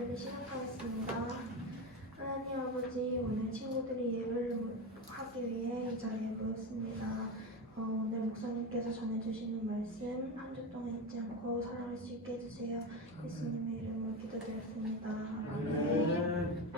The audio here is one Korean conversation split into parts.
기도를 시작하겠습니다. 하나님 아버지, 오늘 친구들이 예배를 하기 위해 이 자리에 모였습니다. 오늘 목사님께서 전해주시는 말씀 한 주 동안 잊지 않고 살아갈 수 있게 해주세요. 예수님의 이름으로 기도드렸습니다. 아멘.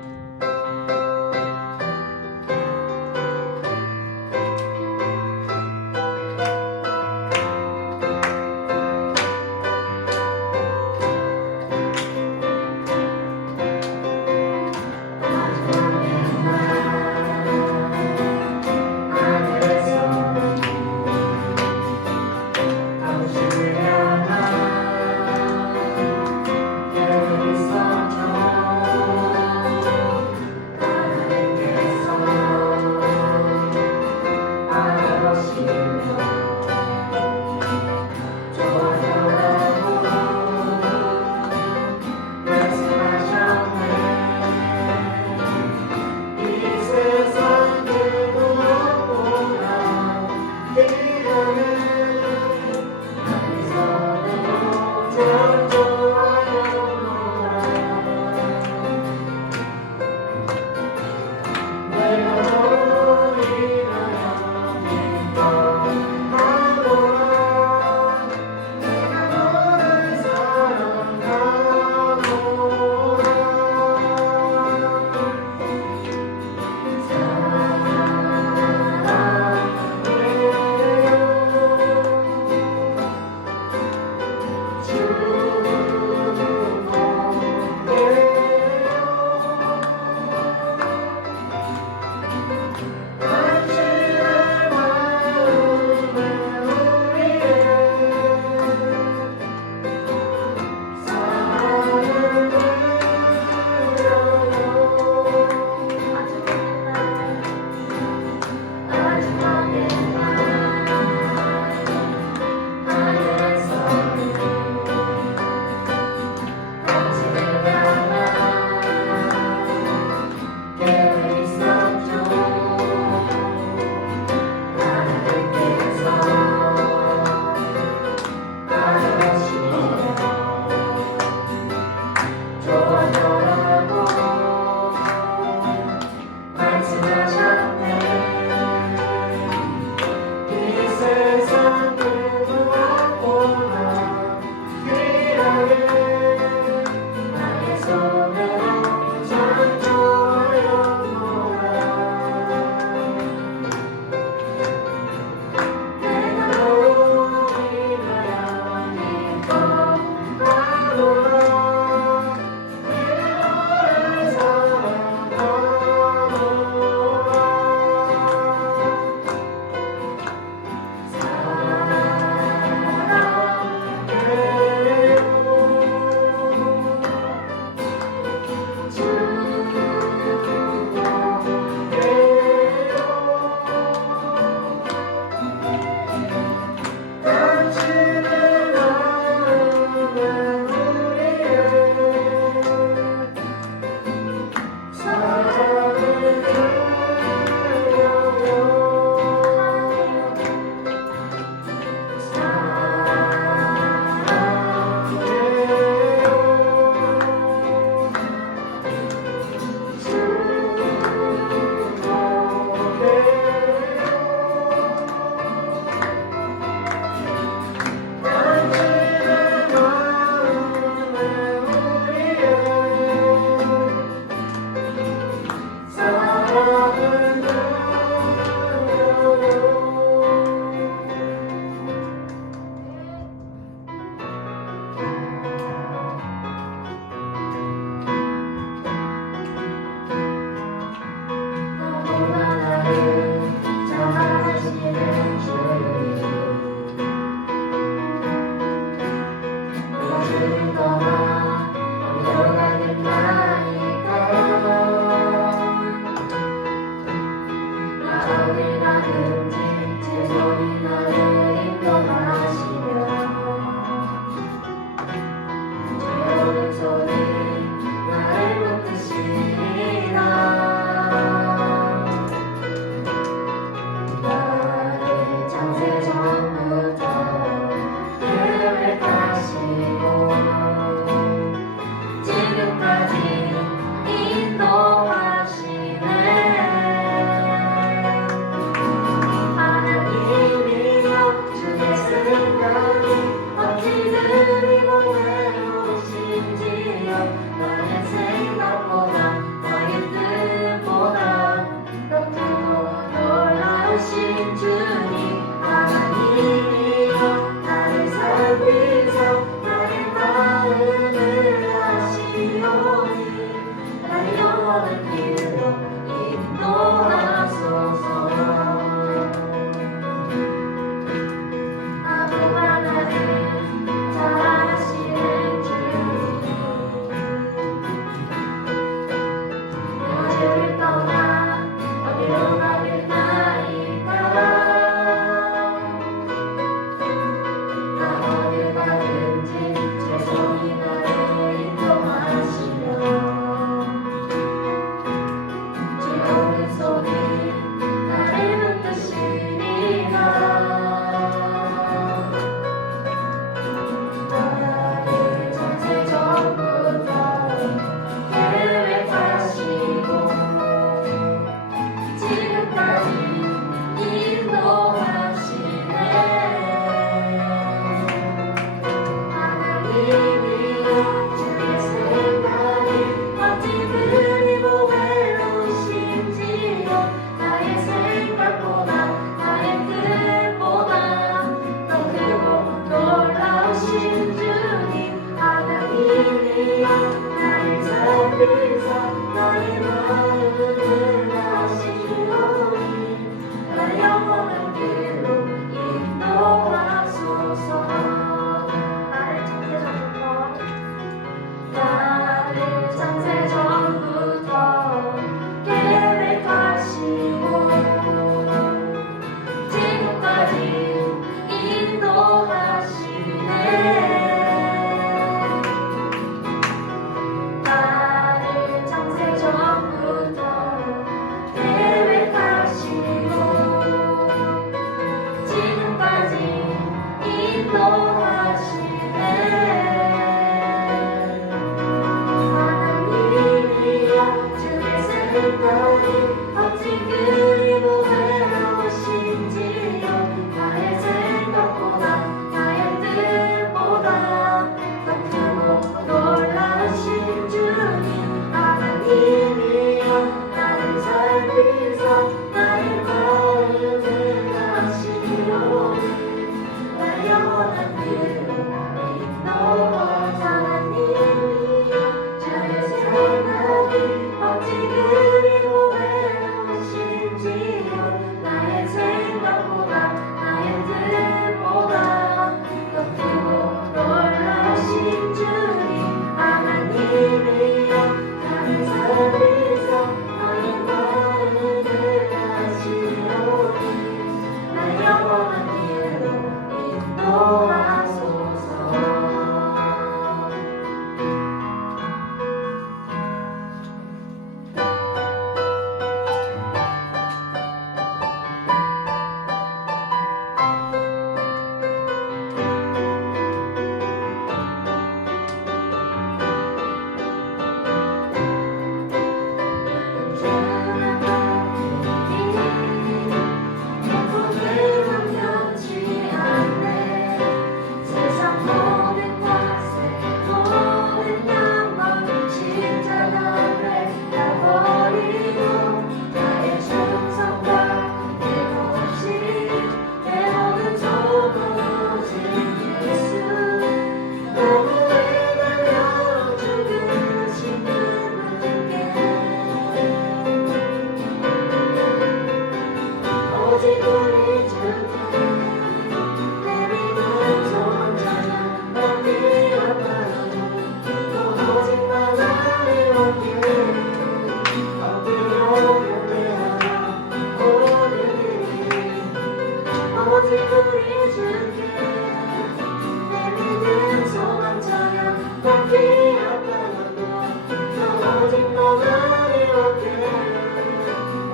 지금까지 주님 하나님이여 나를 살피사 나의 마음을 아시오니 나의 영원한 길로 인도하소서. 아무가 나를 잘 아시는 주님 너를 떠나 어디로 가겠나이까 나 어딜 가든지 제 손이 나를 인도하시며 주 오른손이 나를 붙드시리라. 나를 창세 전부터 계획하시고 지금까지 인도하시네. 하나님이여 주의 생각이 어찌 그리 보배로우신지요. 나의 생각보다 나의 뜻보다 더 크고 놀라우신 주님 하나님이여 나를 살피사 나의 마음을 아시오니 나의 영원한 길로 인도하소서. 나를 창세전부터 계획하시고 지금까지 인도하시네. 나를 창세전부터 계획하시고 지금까지 인도하시네. 하나님이여 주의 생각이 어찌 그리 보배로우신지요. 나의 생각보다 나의 뜻보다 더 크고 놀라우신 주님 하나님이여 나를 살피사 나의 마음을 아시오니 나의 영원한 길로 인도하사. 하나님이여 주의 생각이 어찌 그리 보배로우신지요. 나의 생각보다 나의 뜻보다 더 크고 놀라우신 주님 하나님이여 나를 살피사 나의 마음을 아시오니 나의 영원한 길로 인도하소서. 오직 너만이 원해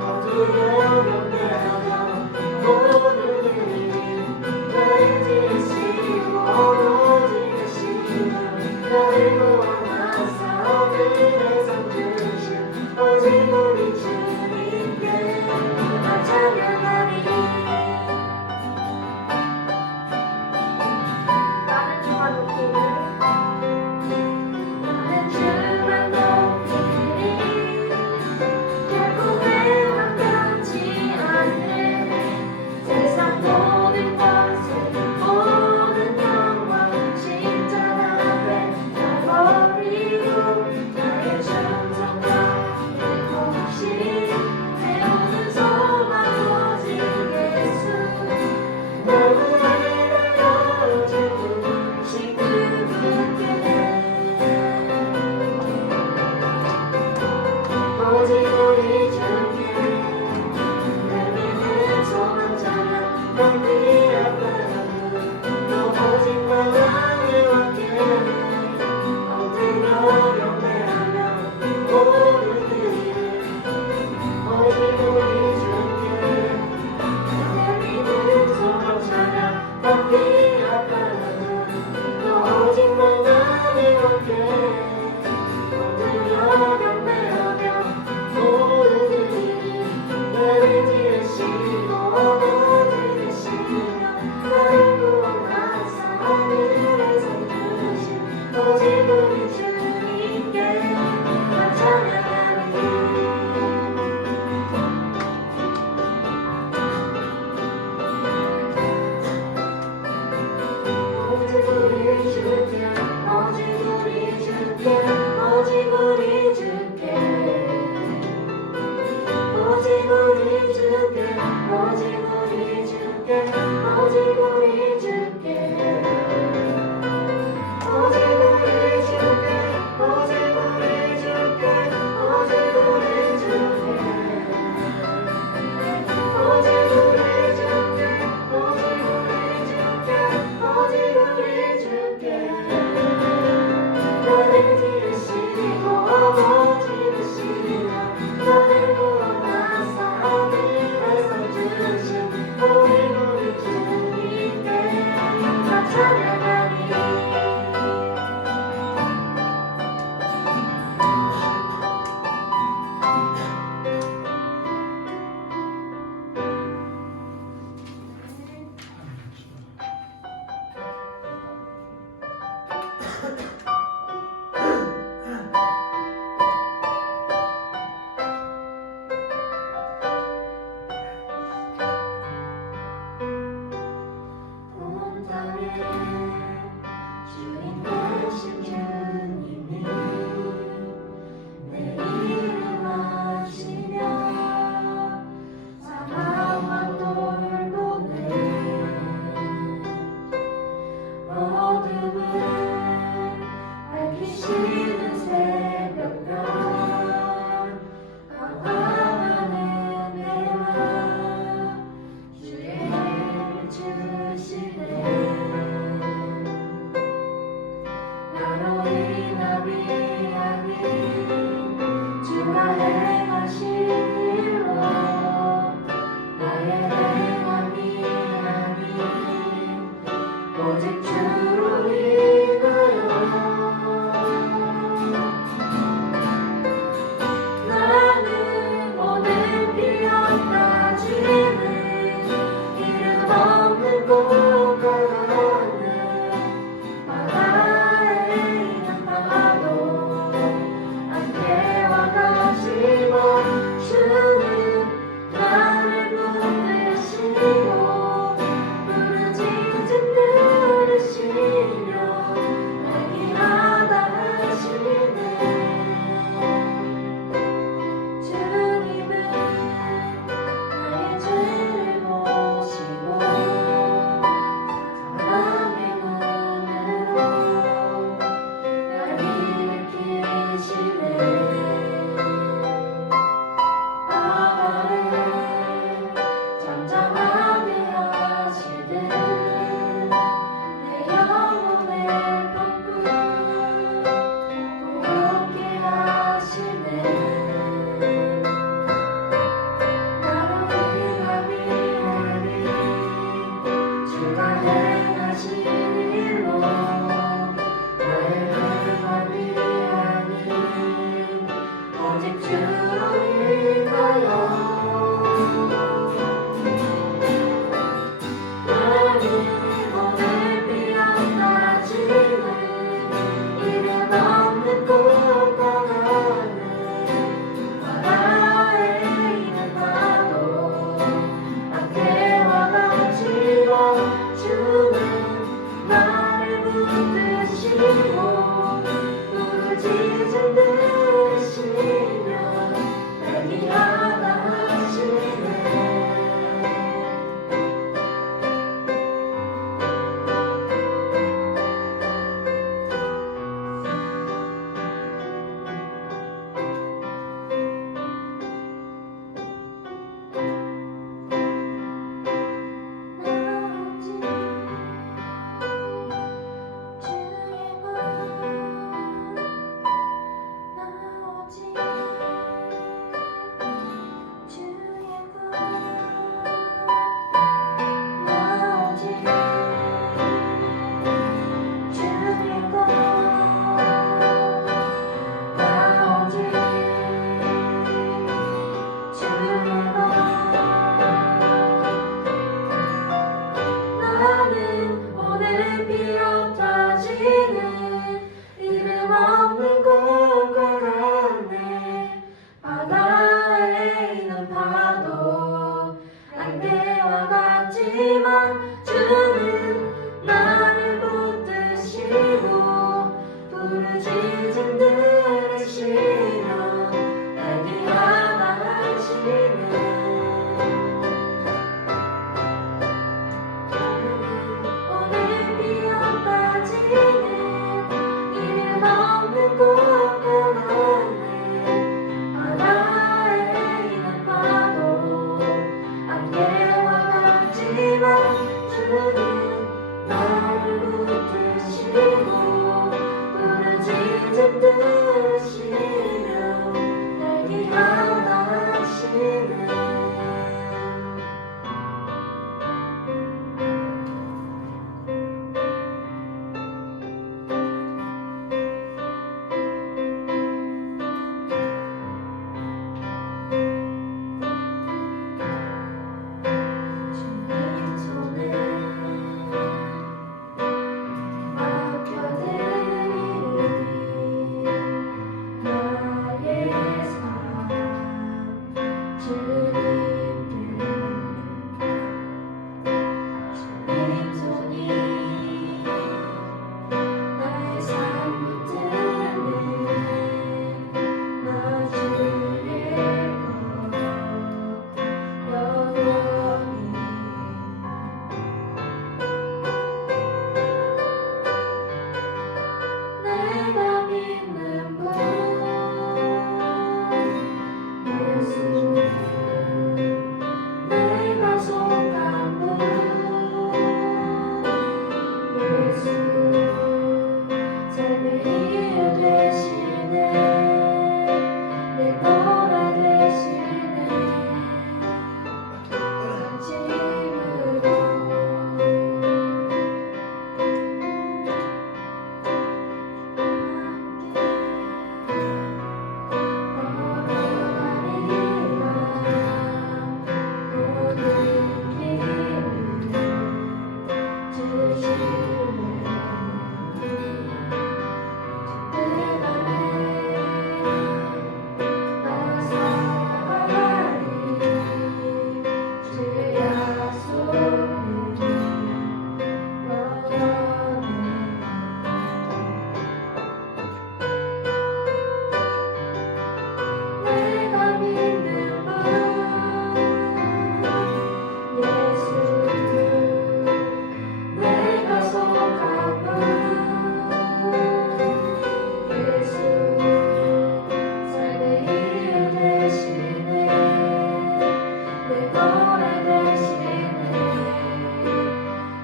어디로 경배하며 주는 나를 붙드시고 부르짖음 들으시며 날 귀환하시네. 오늘 비어 빠지는 이름 없는 곳 변하네. 바다에 있는 파도 안개와 같지만 주는 나를 붙드시고 부르짖음 들으시며 날 귀환하시네. 주님 손에 맡겨드리리 나의 삶 주님께. 주님 손이 나의 삶 붙드네. 나 주의 것 영원히. 내가 믿는 분 예수, 내가 속한 분 예수, 삶의 이유 되시네. 내 노래 되시네. 진심으로 내가 믿는 분 예수, 내가 속한 분 예수, 삶의 이유 되시네. 내 노래 되시네.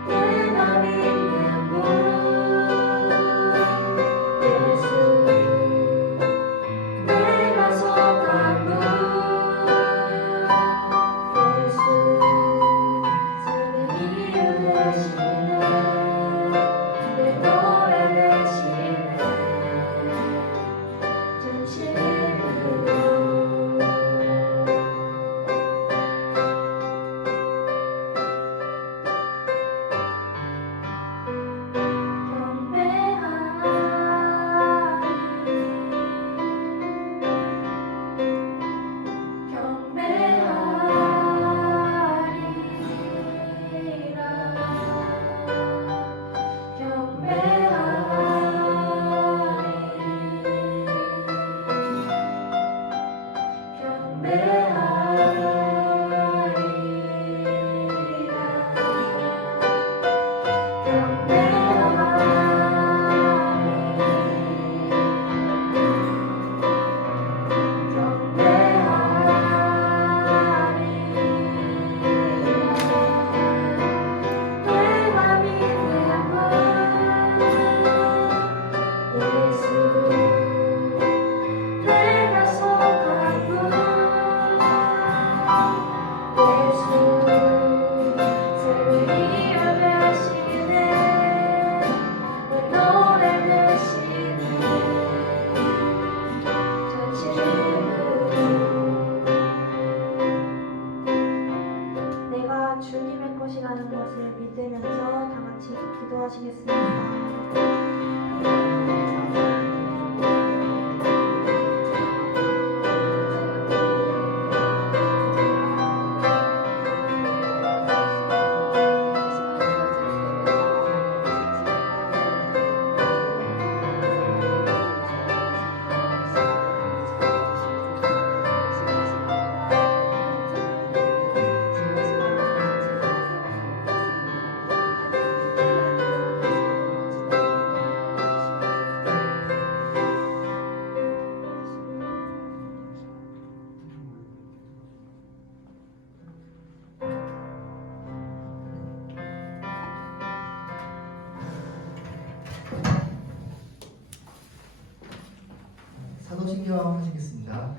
내가 믿는 분 예수, 내가 속한 분 예수, 삶의 이유 되시네. 내 노래 되시네. 진심으로 기도하시겠습니다. 신기하시겠습니다.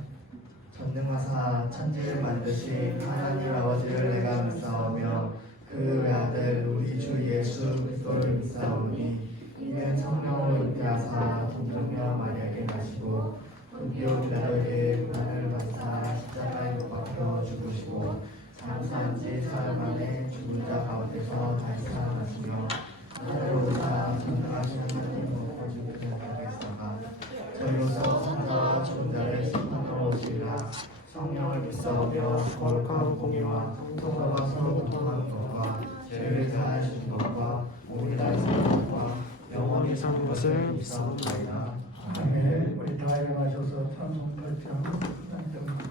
전능하사 천지를 만드신 하나님 아버지를 내가 믿사오며 그 외아들 우리 주 예수 그리스도를 믿사오니 이는 성령으로 잉태하사 동정녀 마리아에게 나시고 본디오 빌라도에게 고난을 받으사 십자가에 못 박혀 죽으시고 장사한 지 사흘 만에 죽은 자 가운데서 다시 살아나시며 하늘로 오사 전능하신 하나님 높아진 그의 벽에 있다가 저희로서 산자와 죽은 자를 심판하러 오시리라. 성령을 믿사오며 거룩한 공의와 통성과 서로 교통하는 것과 죄를 사하시는 것과 몸이 다시 사는 것과 영원히 사는 것을 믿사옵나이다. 아멘. 우리 다 일어나셔서 찬송 발표하고 기도합니다.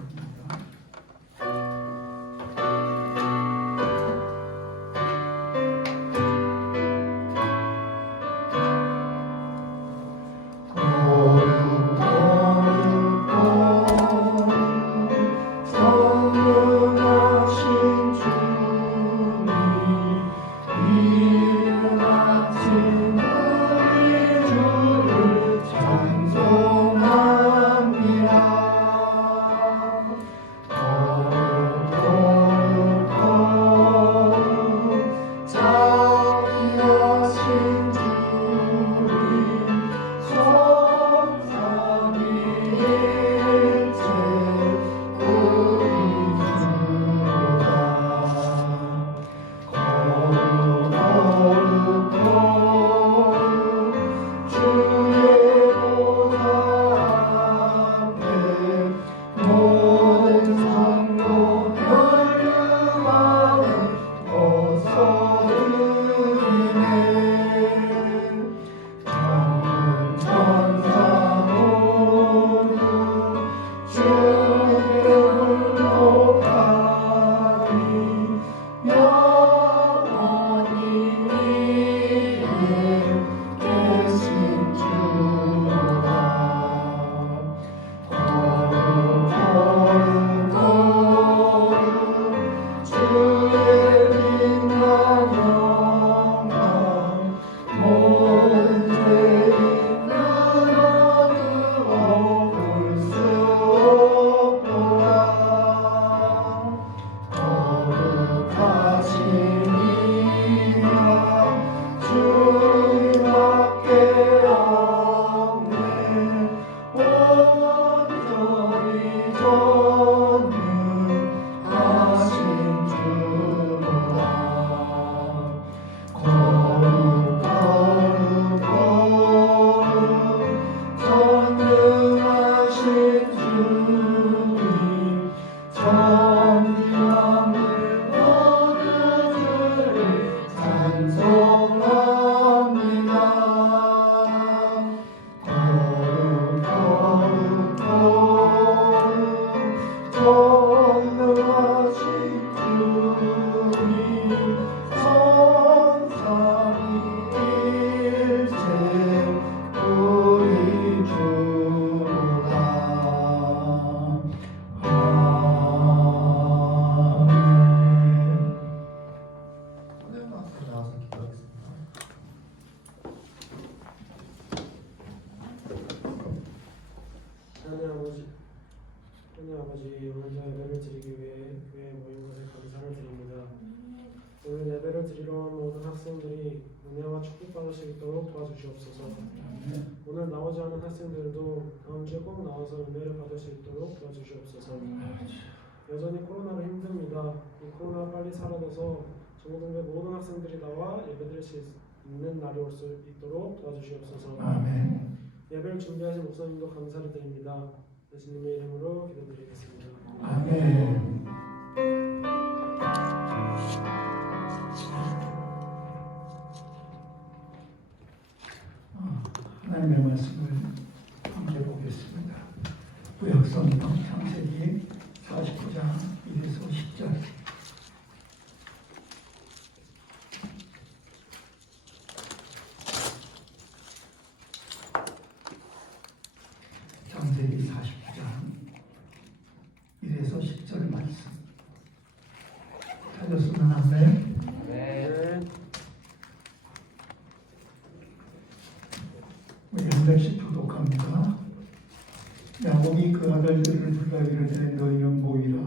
하나님 아버지, 오늘 예배를 드리기 위해 교회에 모인 것에 감사를 드립니다. 오늘 예배를 드리러 온 모든 학생들이 은혜와 축복받을 수 있도록 도와주시옵소서. 오늘 나오지 않은 학생들도 다음 주에 꼭 나와서 은혜를 받을 수 있도록 도와주시옵소서. 여전히 코로나로 힘듭니다. 이 코로나가 빨리 사라져서 전국의 모든 학생들이 나와 예배드릴 수 있는 날이 올 수 있도록 도와주시옵소서. 아멘. 예배를 준비하신 목사님도 감사를 드립니다. 예수님의 이름으로 기도드리겠습니다. 아멘. 하나님의 말씀을 함께 보겠습니다. 구약성경 창세기 49장 1에서 10절. 창세기 49장 1에서 10절 말씀. 찾았으면 아멘. 네. 우리 한 명씩 교독합니다. 야곱 너희가 이르되 너희는 모이라.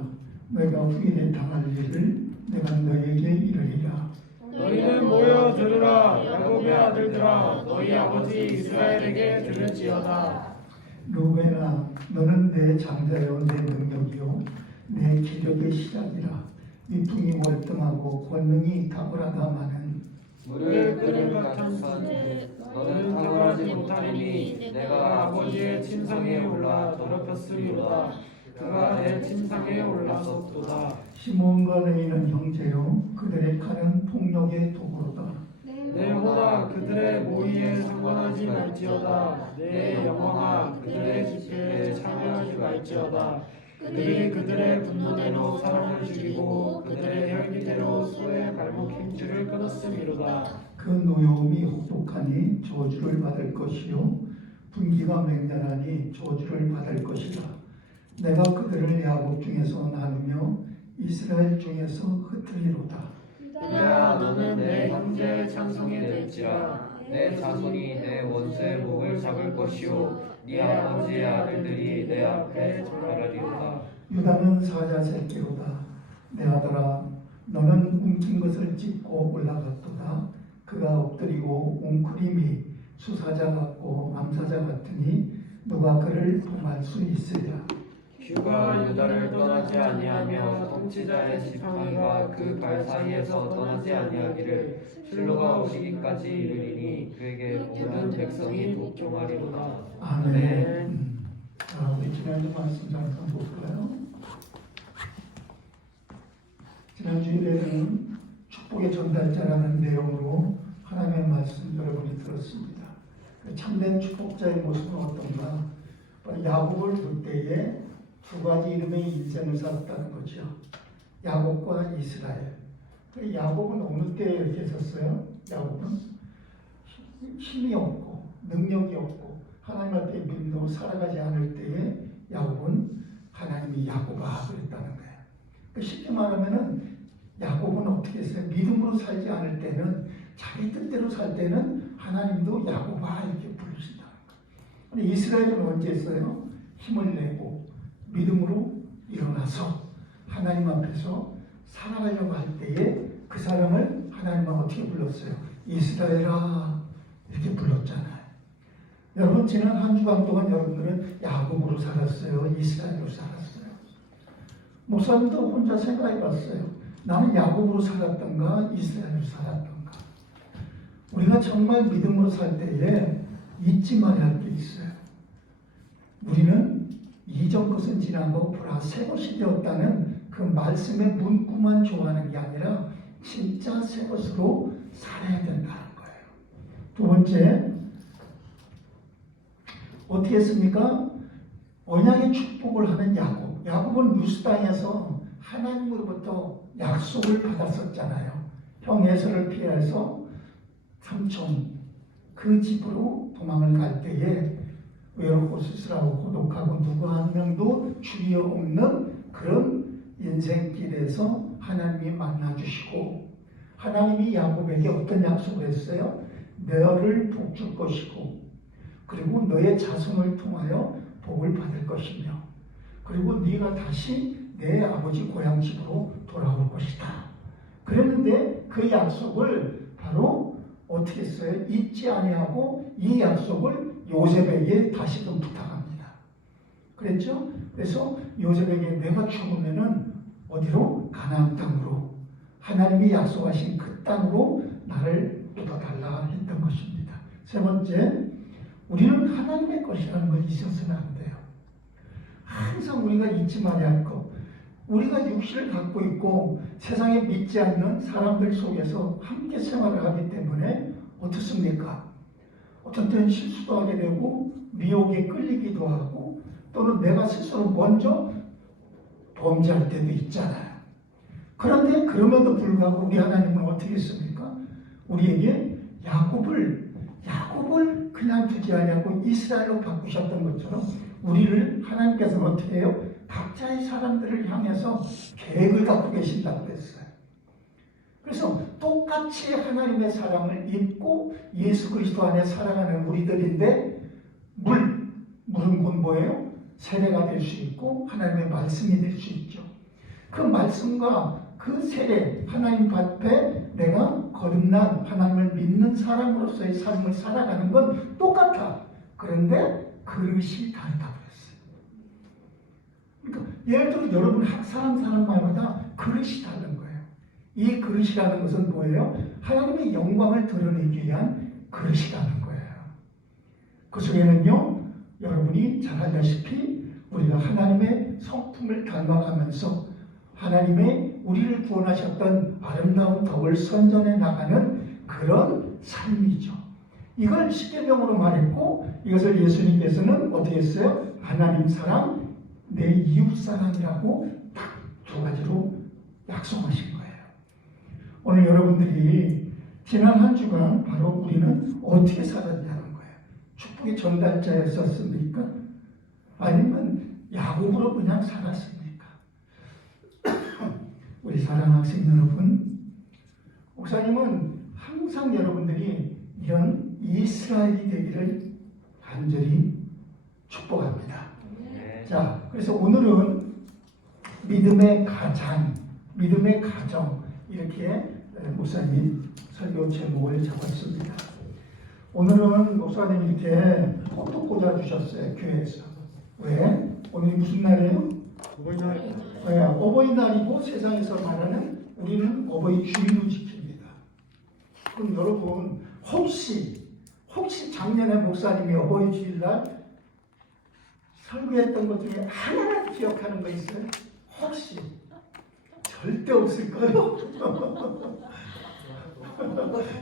내가 후일에 당할 일을 내가 너희에게 이르리라. 너희는 모여 들으라. 야곱의 아들들아, 너희 아버지 이스라엘에게 들을지어다. 루벤아, 너는 내 장자요 내 능력이요 내 기력의 시작이라. 위풍이 월등하고 권능이 탁월하다마는 물을 끓을 같은 산들 너는 탁월하지 못하리니 내가 아버지의 침상에 올라 더럽혔으리로다. 그가 내 침상에 올라섰도다. 시몬과 레위는 형제요 그들의 칼은 폭력의 도구로다. 내 호나 그들의 모의에 상관하지 말지어다. 내 영광아 그들의 집회에 참여하지 말지어다. 그들이 그들의 분노대로 사람을 죽이고 그들의 혈기대로 소의 발목 힘줄을 끊었음이로다. 그 노여움이 혹독하니 저주를 받을 것이요 분기가 맹렬하니 저주를 받을 것이다. 내가 그들을 야곱 중에서 나누며 이스라엘 중에서 흩으리로다. 그들아 너는 내 형제의 찬송이 될지라. 내 자손이 내 원수의 목을 잡을 것이요 네 아버지의 아들들이 내 앞에 절하리로다. 유다는 사자 새끼로다. 내 아들아 너는 움킨 것을 찢고 올라갔도다. 그가 엎드리고 웅크림이 수사자 같고 암사자 같으니 누가 그를 범할 수 있으랴. 주가 유다를 떠나지 아니하며 통치자의 지팡이가 그 발 사이에서 떠나지 아니하기를 실로가 오시기까지 이르리니 그에게 모든 백성이 복종하리로다. 아멘. 자, 우리 지난주 말씀 잠깐 볼까요? 지난주에는 축복의 전달자라는 내용으로 하나님의 말씀 여러분이 들었습니다. 참된 축복자의 모습은 어떤가? 야곱을 볼 때에 두 가지 이름의 인생을 살았다는 거죠. 야곱과 이스라엘. 야곱은 어느 때에 이렇게 섰어요? 야곱은 힘이 없고 능력이 없고 하나님 앞에 믿음으로 살아가지 않을 때에 야곱은 하나님이 야곱아 그랬다는 거예요. 쉽게 말하면은 야곱은 어떻게 했어요? 믿음으로 살지 않을 때는 자기 뜻대로 살 때는 하나님도 야곱아 이렇게 부르신다는 거예요. 근데 이스라엘은 언제 했어요? 힘을 내고 믿음으로 일어나서 하나님 앞에서 살아가려고 할 때에 그 사람을 하나님은 어떻게 불렀어요? 이스라엘아 이렇게 불렀잖아요. 여러분 지난 한 주간 동안 여러분들은 야곱으로 살았어요? 이스라엘로 살았어요? 목사님도 혼자 생각해 봤어요. 나는 야곱으로 살았던가 이스라엘로 살았던가. 우리가 정말 믿음으로 살 때에 잊지 말아야 할 게 있어요. 우리는 이전 것은 지나고 보라 새 것이 되었다는 그 말씀의 문구만 좋아하는 게 아니라 진짜 새 것으로 살아야 된다는 거예요. 두 번째, 어떻게 했습니까? 언약의 축복을 하는 야곱. 야곱은 루스 땅에서 하나님으로부터 약속을 받았었잖아요. 형 에서를 피해서 삼촌 그 집으로 도망을 갈 때에 외롭고 쓸쓸하고 고독하고 누구 한 명도 주위에 없는 그런 인생길에서 하나님이 만나주시고 하나님이 야곱에게 어떤 약속을 했어요? 너를 복줄 것이고 그리고 너의 자손을 통하여 복을 받을 것이며 그리고 네가 다시 내 아버지 고향 집으로 돌아올 것이다. 그랬는데 그 약속을 바로 어떻게 했어요? 잊지 아니하고 이 약속을 요셉에게 다시금 부탁합니다. 그랬죠? 그래서 요셉에게 내가 죽으면은 어디로? 가나안 땅으로 하나님이 약속하신 그 땅으로 나를 묻어달라 했던 것입니다. 세 번째, 우리는 하나님의 것이라는 걸 잊어서는 안 돼요. 항상 우리가 잊지 말아야 할 것. 우리가 육신을 갖고 있고 세상에 믿지 않는 사람들 속에서 함께 생활을 하기 때문에 어떻습니까? 어떤 때는 실수도 하게 되고 미혹에 끌리기도 하고 또는 내가 스스로 먼저 범죄할 때도 있잖아요. 그런데 그럼에도 불구하고 우리 하나님은 어떻게 했습니까? 우리에게 야곱을 그냥 두지 아니하고 이스라엘로 바꾸셨던 것처럼 우리를 하나님께서는 어떻게 해요? 각자의 사람들을 향해서 계획을 갖고 계신다고 했어요. 그래서 똑같이 하나님의 사랑을 입고 예수 그리스도 안에 살아가는 우리들인데 물은 곧 뭐예요? 세례가 될 수 있고 하나님의 말씀이 될 수 있죠. 그 말씀과 그 세례, 하나님 앞에 내가 거듭난 하나님을 믿는 사람으로서의 삶을 살아가는 건 똑같아. 그런데 그릇이 다르다고 했어요. 그러니까 예를 들어 여러분 사람마다 그릇이 다른 거예요. 이 그릇이라는 것은 뭐예요? 하나님의 영광을 드러내기 위한 그릇이라는 거예요. 그 속에는요, 여러분이 잘 알다시피 우리가 하나님의 성품을 닮아가면서 하나님의 우리를 구원하셨던 아름다운 덕을 선전해 나가는 그런 삶이죠. 이걸 십계명으로 말했고 이것을 예수님께서는 어떻게 했어요? 하나님 사랑, 내 이웃 사랑이라고 딱 두 가지로 약속하신 거예요. 오늘 여러분들이 지난 한 주간 바로 우리는 어떻게 살았냐는 거예요. 축복의 전달자였었습니까? 아니면 야곱으로 그냥 살았습니까? 우리 사랑하는 학생 여러분, 목사님은 항상 여러분들이 이런 이스라엘이 되기를 간절히 축복합니다. 네. 자, 그래서 오늘은 믿음의 가장, 믿음의 가정 이렇게 목사님 설교 제목을 잡았습니다. 오늘은 목사님이 이렇게 꽃도 꽂아주셨어요, 교회에서. 왜? 오늘이 무슨 날이에요? 네, 어버이날이고 세상에서 말하는 우리는 어버이 주일로 지킵니다. 그럼 여러분 혹시 작년에 목사님이 어버이 주일날 설교했던 것 중에 하나라도 기억하는 거 있어요? 혹시? 절대 없을 거예요.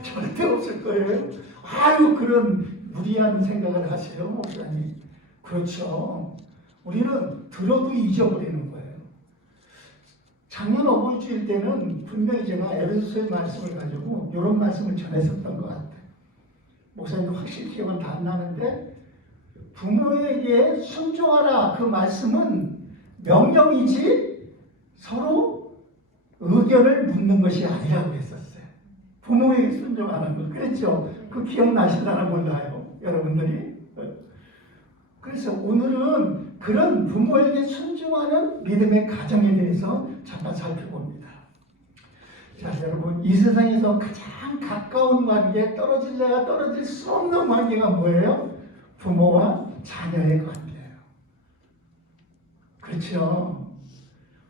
절대 없을 거예요. 아유, 그런 무리한 생각을 하세요, 목사님. 그렇죠. 우리는 들어도 잊어버리는 거예요. 작년 어버이 주일 때는 분명히 제가 에베소서의 말씀을 가지고 이런 말씀을 전했었던 것 같아요. 목사님 확실히 기억은 다 안 나는데 부모에게 순종하라 그 말씀은 명령이지 서로 의견을 묻는 것이 아니라고 했었어요. 부모에게 순종하는 거. 그랬죠? 그 기억나시려나 몰라요. 여러분들이. 그래서 오늘은 그런 부모에게 순종하는 믿음의 가정에 대해서 잠깐 살펴봅니다. 자, 여러분, 이 세상에서 가장 가까운 관계, 떨어질래야 떨어질 수 없는 관계가 뭐예요? 부모와 자녀의 관계예요. 그렇죠?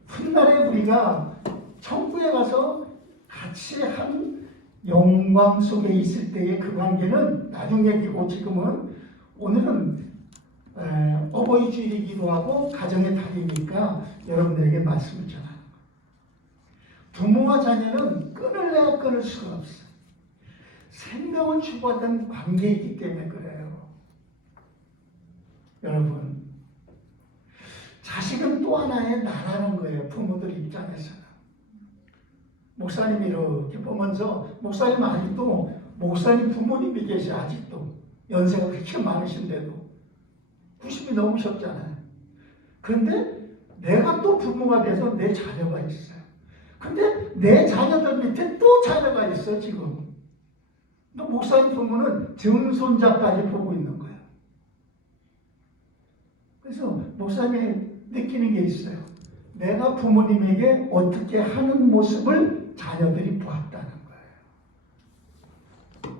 훗날에 우리가 천국에 가서 같이 한 영광 속에 있을 때의 그 관계는 나중 얘기고 지금은 오늘은 어버이 주일이기도 하고 가정의 달이니까 여러분들에게 말씀을 전하는 거예요. 부모와 자녀는 끊을래야 끊을 수가 없어요. 생명을 추구하던 관계이기 때문에 그래요. 여러분, 자식은 또 하나의 나라는 거예요. 부모들 입장에서는. 목사님이 이렇게 보면서 목사님 아직도 목사님 부모님이 계시 아직도 연세가 그렇게 많으신데도 90이 넘으셨잖아요. 그런데 내가 또 부모가 돼서 내 자녀가 있어요. 근데 내 자녀들 밑에 또 자녀가 있어요, 지금. 또 목사님 부모는 증손자까지 보고 있는 거예요. 그래서 목사님이 느끼는 게 있어요. 내가 부모님에게 어떻게 하는 모습을 자녀들이 보았다는 거예요.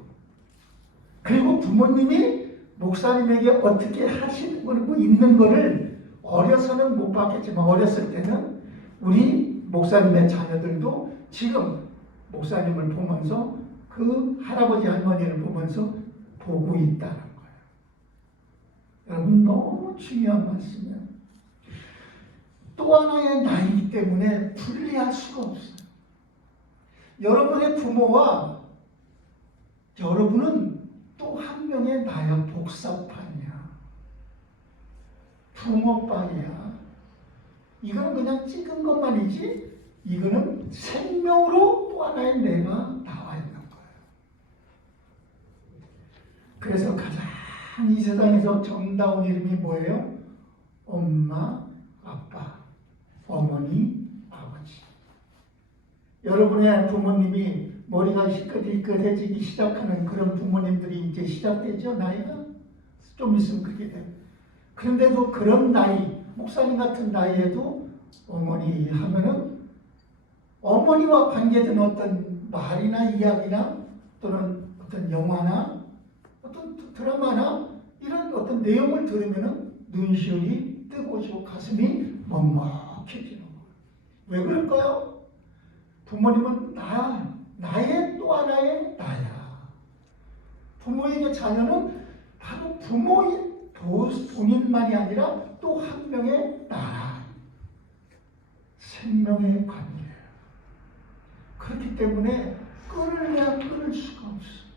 그리고 부모님이 목사님에게 어떻게 하시는 거 있는 거를 어려서는 못 봤겠지만 어렸을 때는 우리 목사님의 자녀들도 지금 목사님을 보면서 그 할아버지 할머니를 보면서 보고 있다는 거예요. 여러분 너무 중요한 말씀이에요. 또 하나의 나이기 때문에 분리할 수가 없어요. 여러분의 부모와 여러분은 또 한 명의 나야 복사판이야. 붕어빵이야. 이거는 그냥 찍은 것만이지 이거는 생명으로 또 하나의 내가 나와 있는 거예요. 그래서 가장 이 세상에서 정다운 이름이 뭐예요? 엄마, 아빠, 어머니, 아버지. 여러분의 부모님이 머리가 희끗희끗해지기 시작하는 그런 부모님들이 이제 시작되죠. 나이가 좀 있으면 그렇게 돼요. 그런데도 그런 나이, 목사님 같은 나이에도 어머니 하면은 어머니와 관계된 어떤 말이나 이야기나 또는 어떤 영화나 어떤 드라마나 이런 어떤 내용을 들으면은 눈시울이 뜨거워지고 가슴이 먹먹해지는 거예요. 왜 그럴까요? 부모님은 나의 또 하나의 나야. 부모에게 자녀는 바로 부모인 본인만이 아니라 또 한 명의 나라. 생명의 관계예요. 그렇기 때문에 끊으려 끊을 수가 없어요.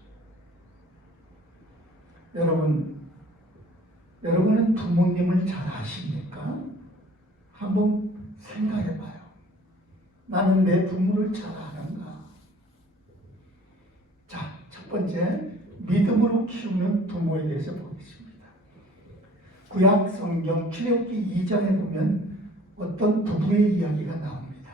여러분은 부모님을 잘 아십니까? 한번 생각해 봐요. 나는 내 부모를 잘 아는가? 자, 첫 번째, 믿음으로 키우는 부모에 대해서 보겠습니다. 구약 성경 출애굽기 2장에 보면 어떤 부부의 이야기가 나옵니다.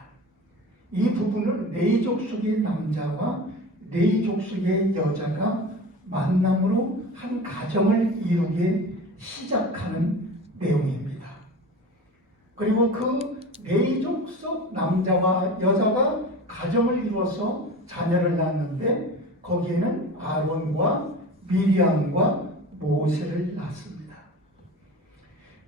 이 부부는 레위 족속의 남자와 레위 족속의 여자가 만남으로 한 가정을 이루게 시작하는 내용입니다. 그리고 그 레위 족속 남자와 여자가 가정을 이루어서 자녀를 낳았는데 거기에는 아론과 미리암과 모세를 낳습니다.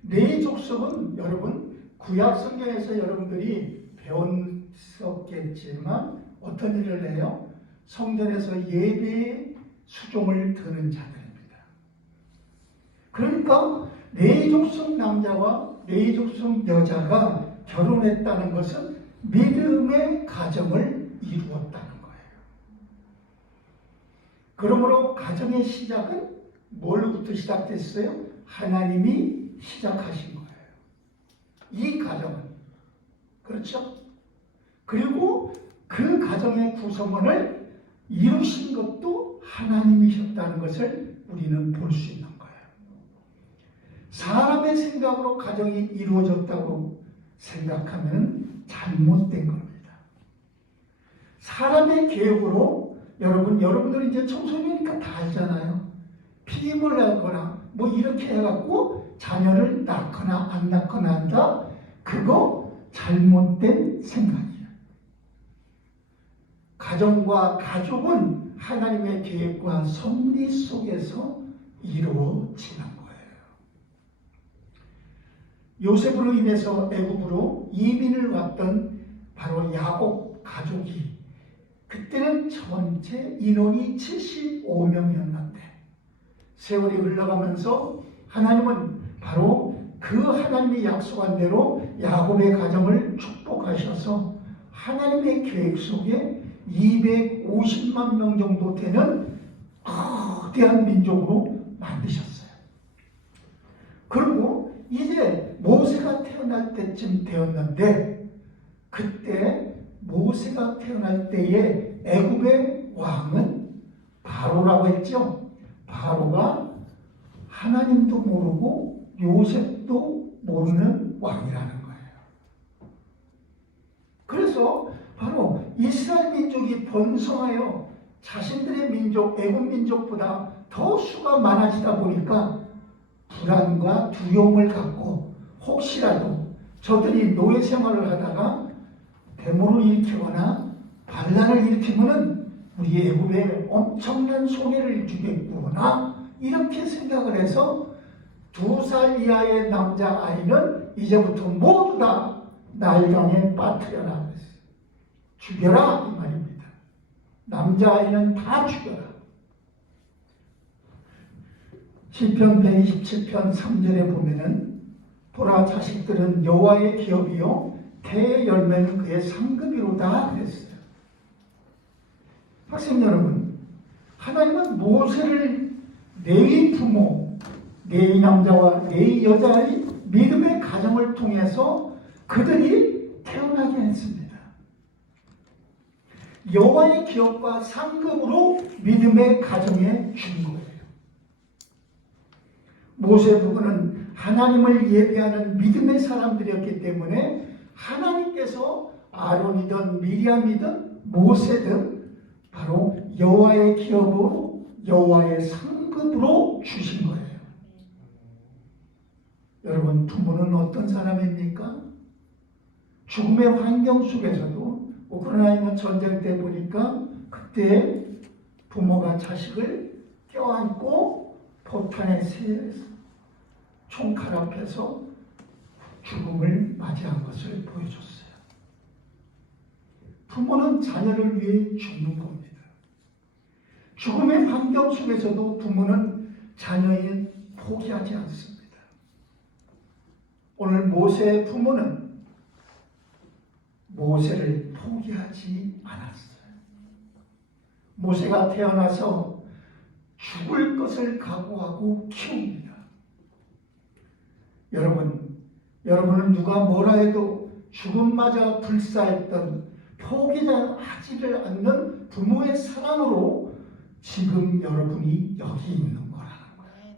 레위 족속은 여러분 구약 성경에서 여러분들이 배웠었겠지만 어떤 일을 해요? 성전에서 예배의 수종을 드는 자들입니다. 그러니까 레위 족속 남자와 레위 족속 여자가 결혼했다는 것은 믿음의 가정을 이루었다는 거예요. 그러므로 가정의 시작은 뭘부터 시작됐어요? 하나님이 시작하신 거예요. 이 가정은. 그렇죠? 그리고 그 가정의 구성원을 이루신 것도 하나님이셨다는 것을 우리는 볼 수 있는 거예요. 사람의 생각으로 가정이 이루어졌다고 생각하면 잘못된 겁니다. 사람의 계획으로 여러분들이 이제 청소년이니까 다 알잖아요. 피임을 하거나 뭐 이렇게 해갖고 자녀를 낳거나 안 낳거나 한다. 그거 잘못된 생각이에요. 가정과 가족은 하나님의 계획과 섭리 속에서 이루어지는 거예요. 요셉으로 인해서 애굽으로 이민을 왔던 바로 야곱 가족이 그때는 전체 인원이 75명이었는데 세월이 흘러가면서 하나님은 바로 그 하나님이 약속한 대로 야곱의 가정을 축복하셔서 하나님의 계획 속에 250만 명 정도 되는 거대한 민족으로 만드셨어요. 그리고 이제 모세가 태어날 때쯤 되었는데 그때 모세가 태어날 때에 애굽의 왕은 바로라고 했죠. 바로가 하나님도 모르고 요셉도 모르는 왕이라는 거예요. 그래서 바로 이스라엘 민족이 번성하여 자신들의 민족, 애굽 민족보다 더 수가 많아지다 보니까 불안과 두려움을 갖고 혹시라도 저들이 노예 생활을 하다가 데모를 일으키거나 반란을 일으키면은 우리 애굽에 엄청난 손해를 주겠구나 이렇게 생각을 해서 2살 이하의 남자아이는 이제부터 모두 다 나일강에 빠뜨려라 그랬어요. 죽여라 이 말입니다. 남자아이는 다 죽여라. 시편 127편 3절에 보면은 보라 자식들은 여호와의 기업이요 태의 열매는 그의 상급이로다 그랬어요. 학생 여러분, 하나님은 모세를 레위 부모, 레위 남자와 레위 여자의 믿음의 가정을 통해서 그들이 태어나게 했습니다. 여호와의 기업과 상급으로 믿음의 가정에 준 거예요. 모세 부부는 하나님을 예배하는 믿음의 사람들이었기 때문에 하나님께서 아론이든 미리암이든 모세든 바로 여호와의 기업으로 여호와의 상급으로 주신 거예요. 여러분, 부모는 어떤 사람입니까? 죽음의 환경 속에서도 우크라이나 전쟁 때 보니까 그때 부모가 자식을 껴안고 포탄에 총칼 앞에서 죽음을 맞이한 것을 보여줬어요. 부모는 자녀를 위해 죽는 겁니다. 죽음의 환경 속에서도 부모는 자녀에 포기하지 않습니다. 오늘 모세의 부모는 모세를 포기하지 않았어요. 모세가 태어나서 죽을 것을 각오하고 키웁니다. 여러분은 누가 뭐라 해도 죽음마저 불사했던 포기하지를 않는 부모의 사랑으로 지금 여러분이 여기 있는 거라는 거예요.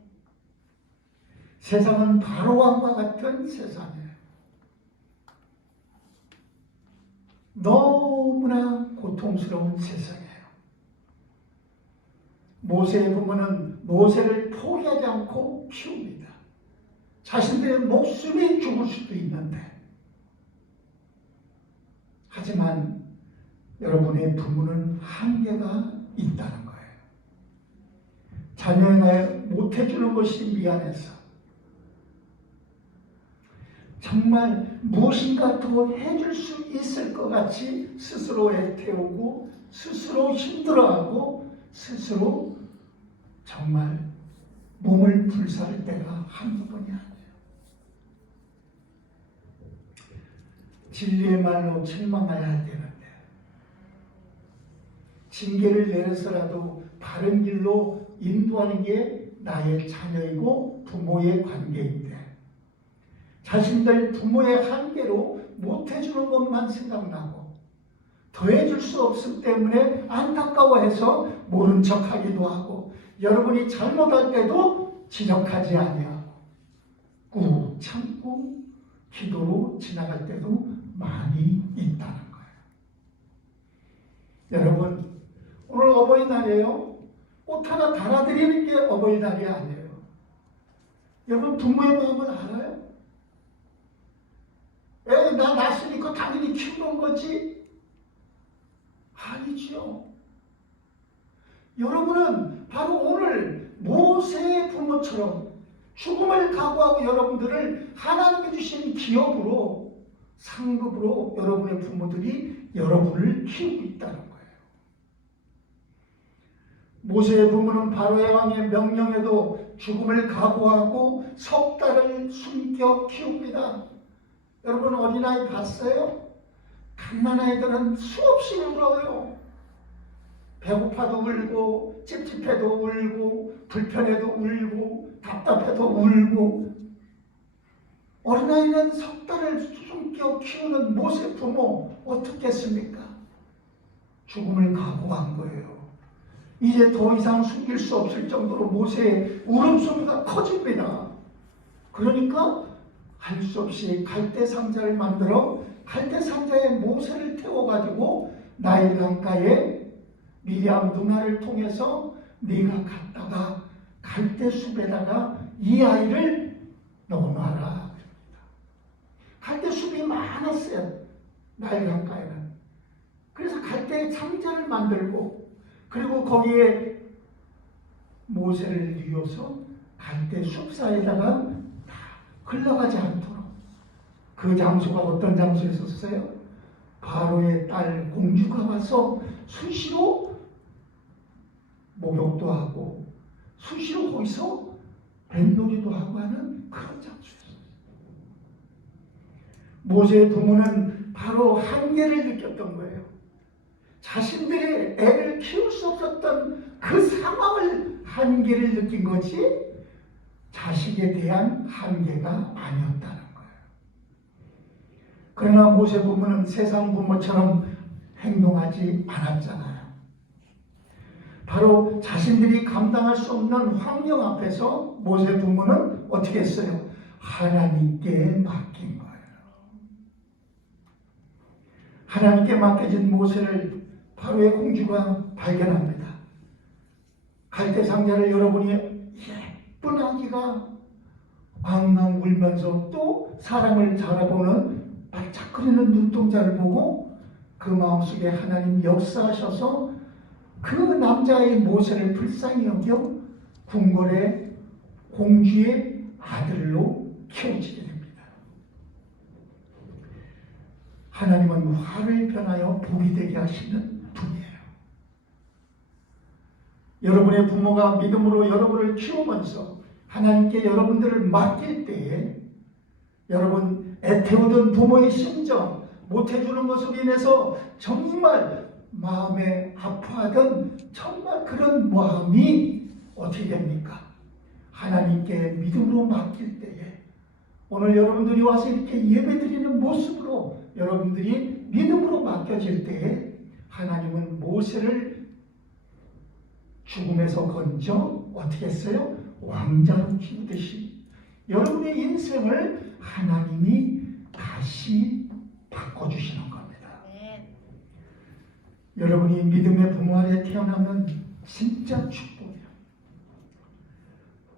세상은 바로왕과 같은 세상이에요. 너무나 고통스러운 세상이에요. 모세의 부모는 모세를 포기하지 않고 키웁니다. 자신들의 목숨이 죽을 수도 있는데, 하지만 여러분의 부모는 한계가 있다는 거예요. 자녀에게 못해주는 것이 미안해서 정말 무엇인가 더 해줄 수 있을 것 같이 스스로 애태우고 스스로 힘들어하고 스스로 정말 몸을 불사를 때가 한두 번이 아니에요. 진리의 말로 책망해야 되는데 징계를 내려서라도 바른 길로 인도하는 게 나의 자녀이고 부모의 관계인데 자신들 부모의 한계로 못해주는 것만 생각나고 더해줄 수 없음 때문에 안타까워해서 모른 척하기도 하고 여러분이 잘못할 때도 지적하지 아니하고 꾹 참고 기도로 지나갈 때도 많이 있다는 거예요. 여러분, 오늘 어버이날이에요. 옷 하나 달아드리는 게 어버이날이 아니에요. 여러분, 부모의 마음을 알아요? 나 낳았으니까 당연히 키우는 거지? 아니지요. 여러분은 바로 오늘 모세의 부모처럼 죽음을 각오하고 여러분들을 하나님께 주신 기업으로 상급으로 여러분의 부모들이 여러분을 키우고 있다는 거예요. 모세의 부모는 바로의 왕의 명령에도 죽음을 각오하고 석 달을 숨겨 키웁니다. 여러분 어린아이 봤어요? 갓난아이들은 수없이 울어요. 배고파도 울고 찝찝해도 울고 불편해도 울고 답답해도 울고 어린아이는 석 달을 숨겨 키우는 모세 부모 어떻겠습니까? 죽음을 각오한 거예요. 이제 더 이상 숨길 수 없을 정도로 모세의 울음소리가 커집니다. 그러니까 할 수 없이 갈대 상자를 만들어 갈대 상자에 모세를 태워가지고 나일 강가에 미리암 누나를 통해서 네가 갔다가 갈대 숲에다가 이 아이를 넣어놔라. 갈대 숲이 많았어요. 나일 강가에는. 그래서 갈대 상자를 만들고 그리고 거기에 모세를 뉘어서 갈대 숲 사이에다가 다 흘러가지 않도록 그 장소가 어떤 장소에 있었어요? 바로의 딸 공주가 와서 수시로 목욕도 하고 수시로 거기서 뱃놀이도 하고 하는 그런 장소였어요. 모세의 부모는 바로 한계를 느꼈던 거예요. 자신들의 애를 키울 수 없었던 그 상황을 한계를 느낀 것이 자식에 대한 한계가 아니었다는 거예요. 그러나 모세 부모는 세상 부모처럼 행동하지 않았잖아요. 바로 자신들이 감당할 수 없는 환경 앞에서 모세 부모는 어떻게 했어요? 하나님께 맡긴 거예요. 하나님께 맡겨진 모세를 바로의 공주가 발견합니다. 갈대 상자를 여러분이 예쁜 아기가 앙앙 울면서 또 사람을 바라보는 반짝거리는 눈동자를 보고 그 마음속에 하나님 역사하셔서 그 남자의 모세를 불쌍히 여겨 궁궐의 공주의 아들로 키워지게 됩니다. 하나님은 화를 변하여 복이 되게 하시는 분이에요. 여러분의 부모가 믿음으로 여러분을 키우면서 하나님께 여러분들을 맡길 때에 여러분 애태우던 부모의 심정, 못해주는 것으로 인해서 정말 마음에 아파하던 정말 그런 마음이 어떻게 됩니까? 하나님께 믿음으로 맡길 때에 오늘 여러분들이 와서 이렇게 예배드리는 모습으로 여러분들이 믿음으로 맡겨질 때에 하나님은 모세를 죽음에서 건져 어떻게 했어요? 왕자로 키우듯이 여러분의 인생을 하나님이 다시 바꿔주시는 겁니다. 여러분이 믿음의 부모 아래 태어나면 진짜 축복이에요.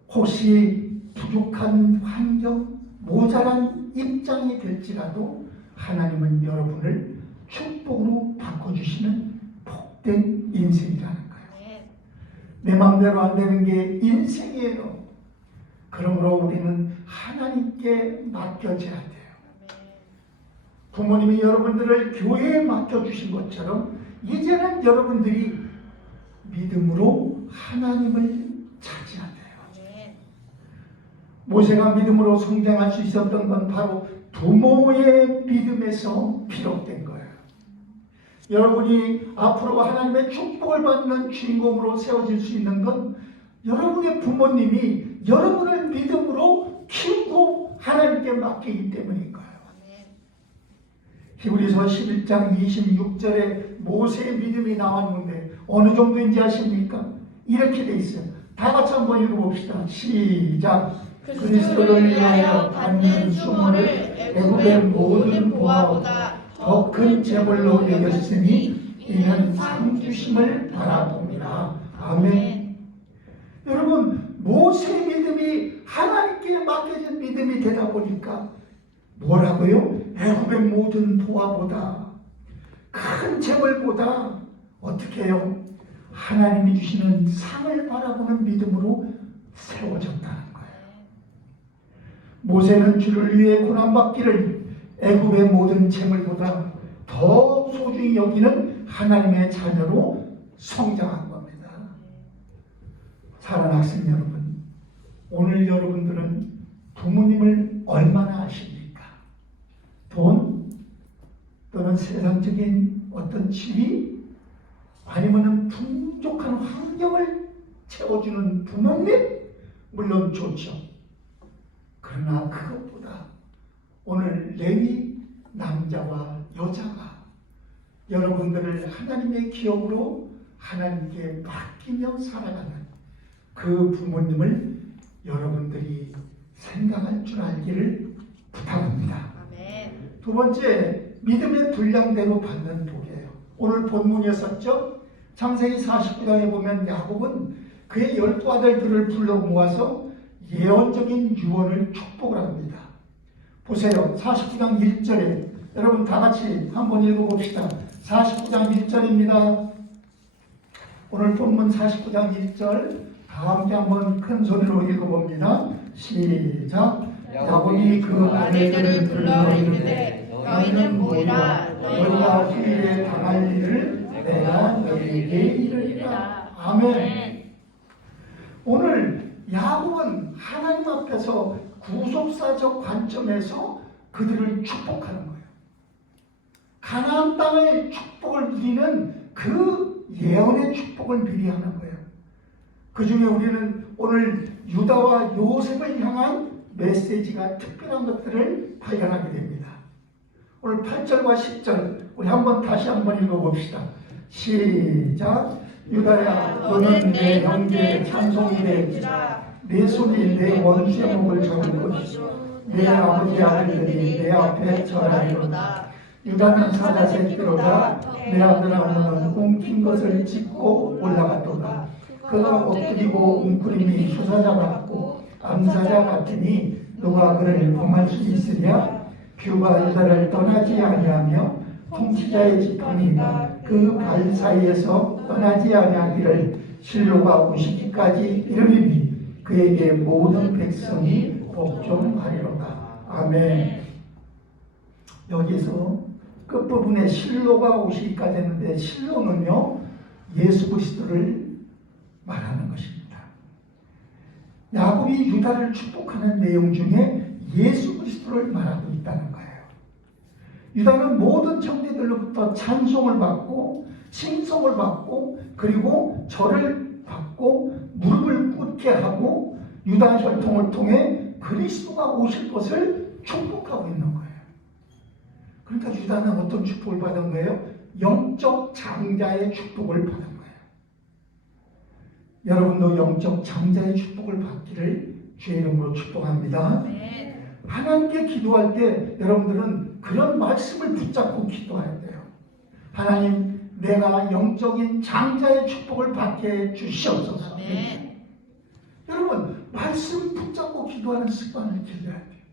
혹시 부족한 환경, 모자란 입장이 될지라도 하나님은 여러분을 축복으로 바꿔주시는 복된 인생이라는 거예요. 내 마음대로 안 되는 게 인생이에요. 그러므로 우리는 하나님께 맡겨져야 돼요. 부모님이 여러분들을 교회에 맡겨주신 것처럼 이제는 여러분들이 믿음으로 하나님을 찾아야 돼요. 모세가 믿음으로 성장할 수 있었던 건 바로 부모의 믿음에서 비롯된 거예요. 여러분이 앞으로 하나님의 축복을 받는 주인공으로 세워질 수 있는 건 여러분의 부모님이 여러분을 믿음으로 키우고 하나님께 맡기기 때문인 거예요. 히브리서 11장 26절에 모세의 믿음이 나왔는데 어느 정도인지 아십니까? 이렇게 돼 있어요. 다 같이 한번 읽어봅시다. 시작. 그리스도를 위하여 받는 수모를 애굽의 모든 보화보다 더 큰 재물로 여겼으니 이는 상 주심을 바라봅니다. 아멘. 여러분 모세의 믿음이 하나님께 맡겨진 믿음이 되다 보니까 뭐라고요? 애굽의 모든 보화보다 큰 재물보다 어떻게 해요? 하나님이 주시는 상을 바라보는 믿음으로 세워졌다는 거예요. 모세는 주를 위해 고난받기를 애굽의 모든 재물보다 더 소중히 여기는 하나님의 자녀로 성장한 겁니다. 사랑하는 학생 여러분, 오늘 여러분들은 부모님을 얼마나 아십니까? 돈 또는 세상적인 어떤 지위 아니면 풍족한 환경을 채워주는 부모님 물론 좋죠. 그러나 그것보다 오늘 레위 남자와 여자가 여러분들을 하나님의 기업으로 하나님께 맡기며 살아가는 그 부모님을 여러분들이 생각할 줄 알기를 부탁합니다. 두 번째, 믿음의 분량대로 받는 복이에요. 오늘 본문이었었죠? 창세기 49장에 보면 야곱은 그의 12아들들을 불러 모아서 예언적인 유언을 축복을 합니다. 보세요. 49장 1절에 여러분 다 같이 한번 읽어봅시다. 49장 1절입니다. 오늘 본문 49장 1절 다 함께 한번 큰 소리로 읽어봅니다. 시작. 야곱이 그 아들들을 불러 이르되 너희는 모이라 너희가 후일에 당할 일을 내가 너희에게 이르리라. 아멘. 오늘 야곱은 하나님 앞에서 구속사적 관점에서 그들을 축복하는 거예요. 가나안 땅의 축복을 누리는 그 예언의 축복을 미리 하는 거예요. 그 중에 우리는 오늘 유다와 요셉을 향한 메시지가 특별한 것들을 발견하게 됩니다. 오늘 8절과 10절 우리 다시 한번 읽어봅시다. 시작. 유다야 너는 내 형제의 찬송이 될지라 내 손이 내 원수의 목을 잡을 것이요 내 아버지 아들들이 내 앞에 절하리로다. 유다는 사자새끼로다. 내 아들 아므는 웅킨 것을 찢고 올라갔도다. 그가 엎드리고 웅크림이 수사자 같고 암사자 같으니 누가 그를 범할 수 있으랴? 뷰가 유다를 떠나지 아니하며 통치자의 지팡이가 그 발 사이에서 떠나지 아니하기를 실로가 오시기까지 이르리니 그에게 모든 백성이 복종하리로다. 아멘. 여기서 끝부분에 실로가 오시기까지 했는데 실로는요 예수 그리스도를 말하는 것입니다. 야곱이 유다를 축복하는 내용 중에 예수 그리스도를 말하고 있다는 거예요. 유다는 모든 형제들로부터 찬송을 받고 칭송을 받고 그리고 절을 받고 무릎을 꿇게 하고 유다 혈통을 통해 그리스도가 오실 것을 축복하고 있는 거예요. 그러니까 유다는 어떤 축복을 받은 거예요? 영적 장자의 축복을 받은 거예요. 여러분도 영적 장자의 축복을 받기를 주의 이름으로 축복합니다. 하나님께 기도할 때 여러분들은 그런 말씀을 붙잡고 기도해야 돼요. 하나님, 내가 영적인 장자의 축복을 받게 해 주시옵소서. 여러분, 말씀 붙잡고 기도하는 습관을 길러야 돼요.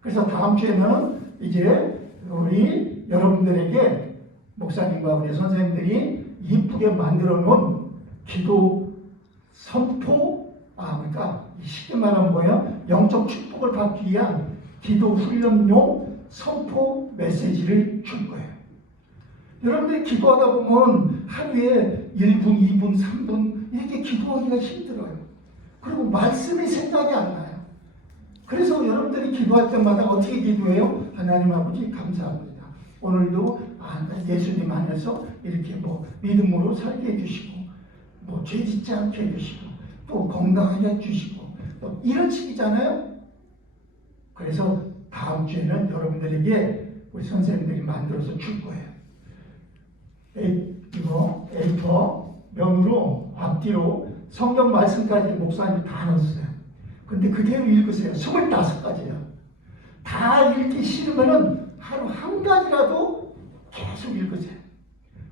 그래서 다음 주에는 이제 우리 여러분들에게 목사님과 우리 선생님들이 이쁘게 만들어 놓은 기도 선포, 그러니까 쉽게 말하면 뭐예요? 영적 축복을 받기 위한 기도 훈련용 선포 메시지를 줄 거예요. 여러분들이 기도하다 보면 하루에 1분, 2분, 3분 이렇게 기도하기가 힘들어요. 그리고 말씀이 생각이 안 나요. 그래서 여러분들이 기도할 때마다 어떻게 기도해요? 하나님 아버지 감사합니다. 오늘도 예수님 안에서 이렇게 믿음으로 살게 해주시고 죄 짓지 않게 해주시고 또 건강하게 해주시고 또 이런 식이잖아요. 그래서 다음 주에는 여러분들에게 우리 선생님들이 만들어서 줄 거예요. 이거 A4 면으로 앞뒤로 성경 말씀까지 목사님이 다 넣었어요. 근데 그대로 읽으세요. 25가지요. 다 읽기 싫으면은 하루 한 가지라도 계속 읽으세요.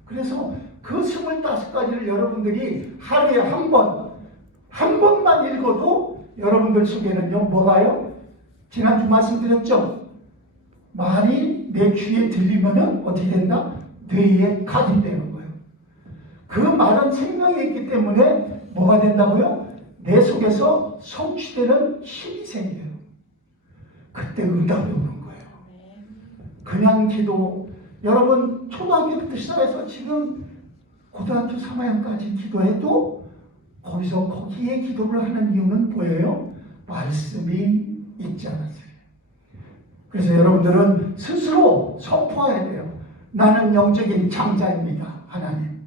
그래서 그 25가지를 여러분들이 하루에 한 번만 읽어도 여러분들 속에는요, 뭐가요? 지난주 말씀드렸죠? 말이 내 귀에 들리면은 어떻게 된다? 뇌에 각인되는 거예요. 그 말은 생명이 있기 때문에 뭐가 된다고요? 내 속에서 성취되는 힘이 생겨요. 그때 응답이 오는 거예요. 그냥 기도, 여러분 초등학교부터 시작해서 지금 고등학교 3학년까지 기도해도 거기에 기도를 하는 이유는 뭐예요? 말씀이 있지 않았어요. 그래서 여러분들은 스스로 선포해야 돼요. 나는 영적인 장자입니다. 하나님.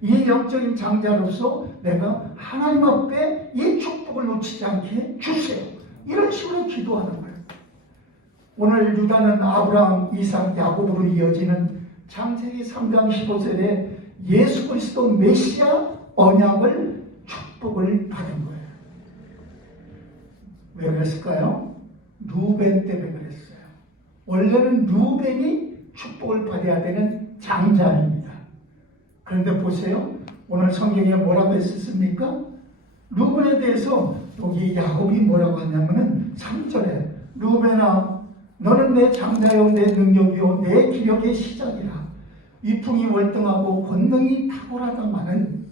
이 영적인 장자로서 내가 하나님 앞에 이 축복을 놓치지 않게 주세요. 이런 식으로 기도하는 거예요. 오늘 유다는 아브라함, 이삭, 야곱으로 이어지는 창세기 3장 15절에 예수 그리스도 메시아 언약을 축복을 받은 거예요. 왜 그랬을까요? 루벤 때문에 그랬어요. 원래는 루벤이 축복을 받아야 되는 장자입니다. 그런데 보세요. 오늘 성경에 뭐라고 했습니까? 루벤에 대해서 여기 야곱이 뭐라고 하냐면은 3절에 루벤아 너는 내 장자요 내 능력이요 내 기력의 시작이라. 위풍이 월등하고 권능이 탁월하다마는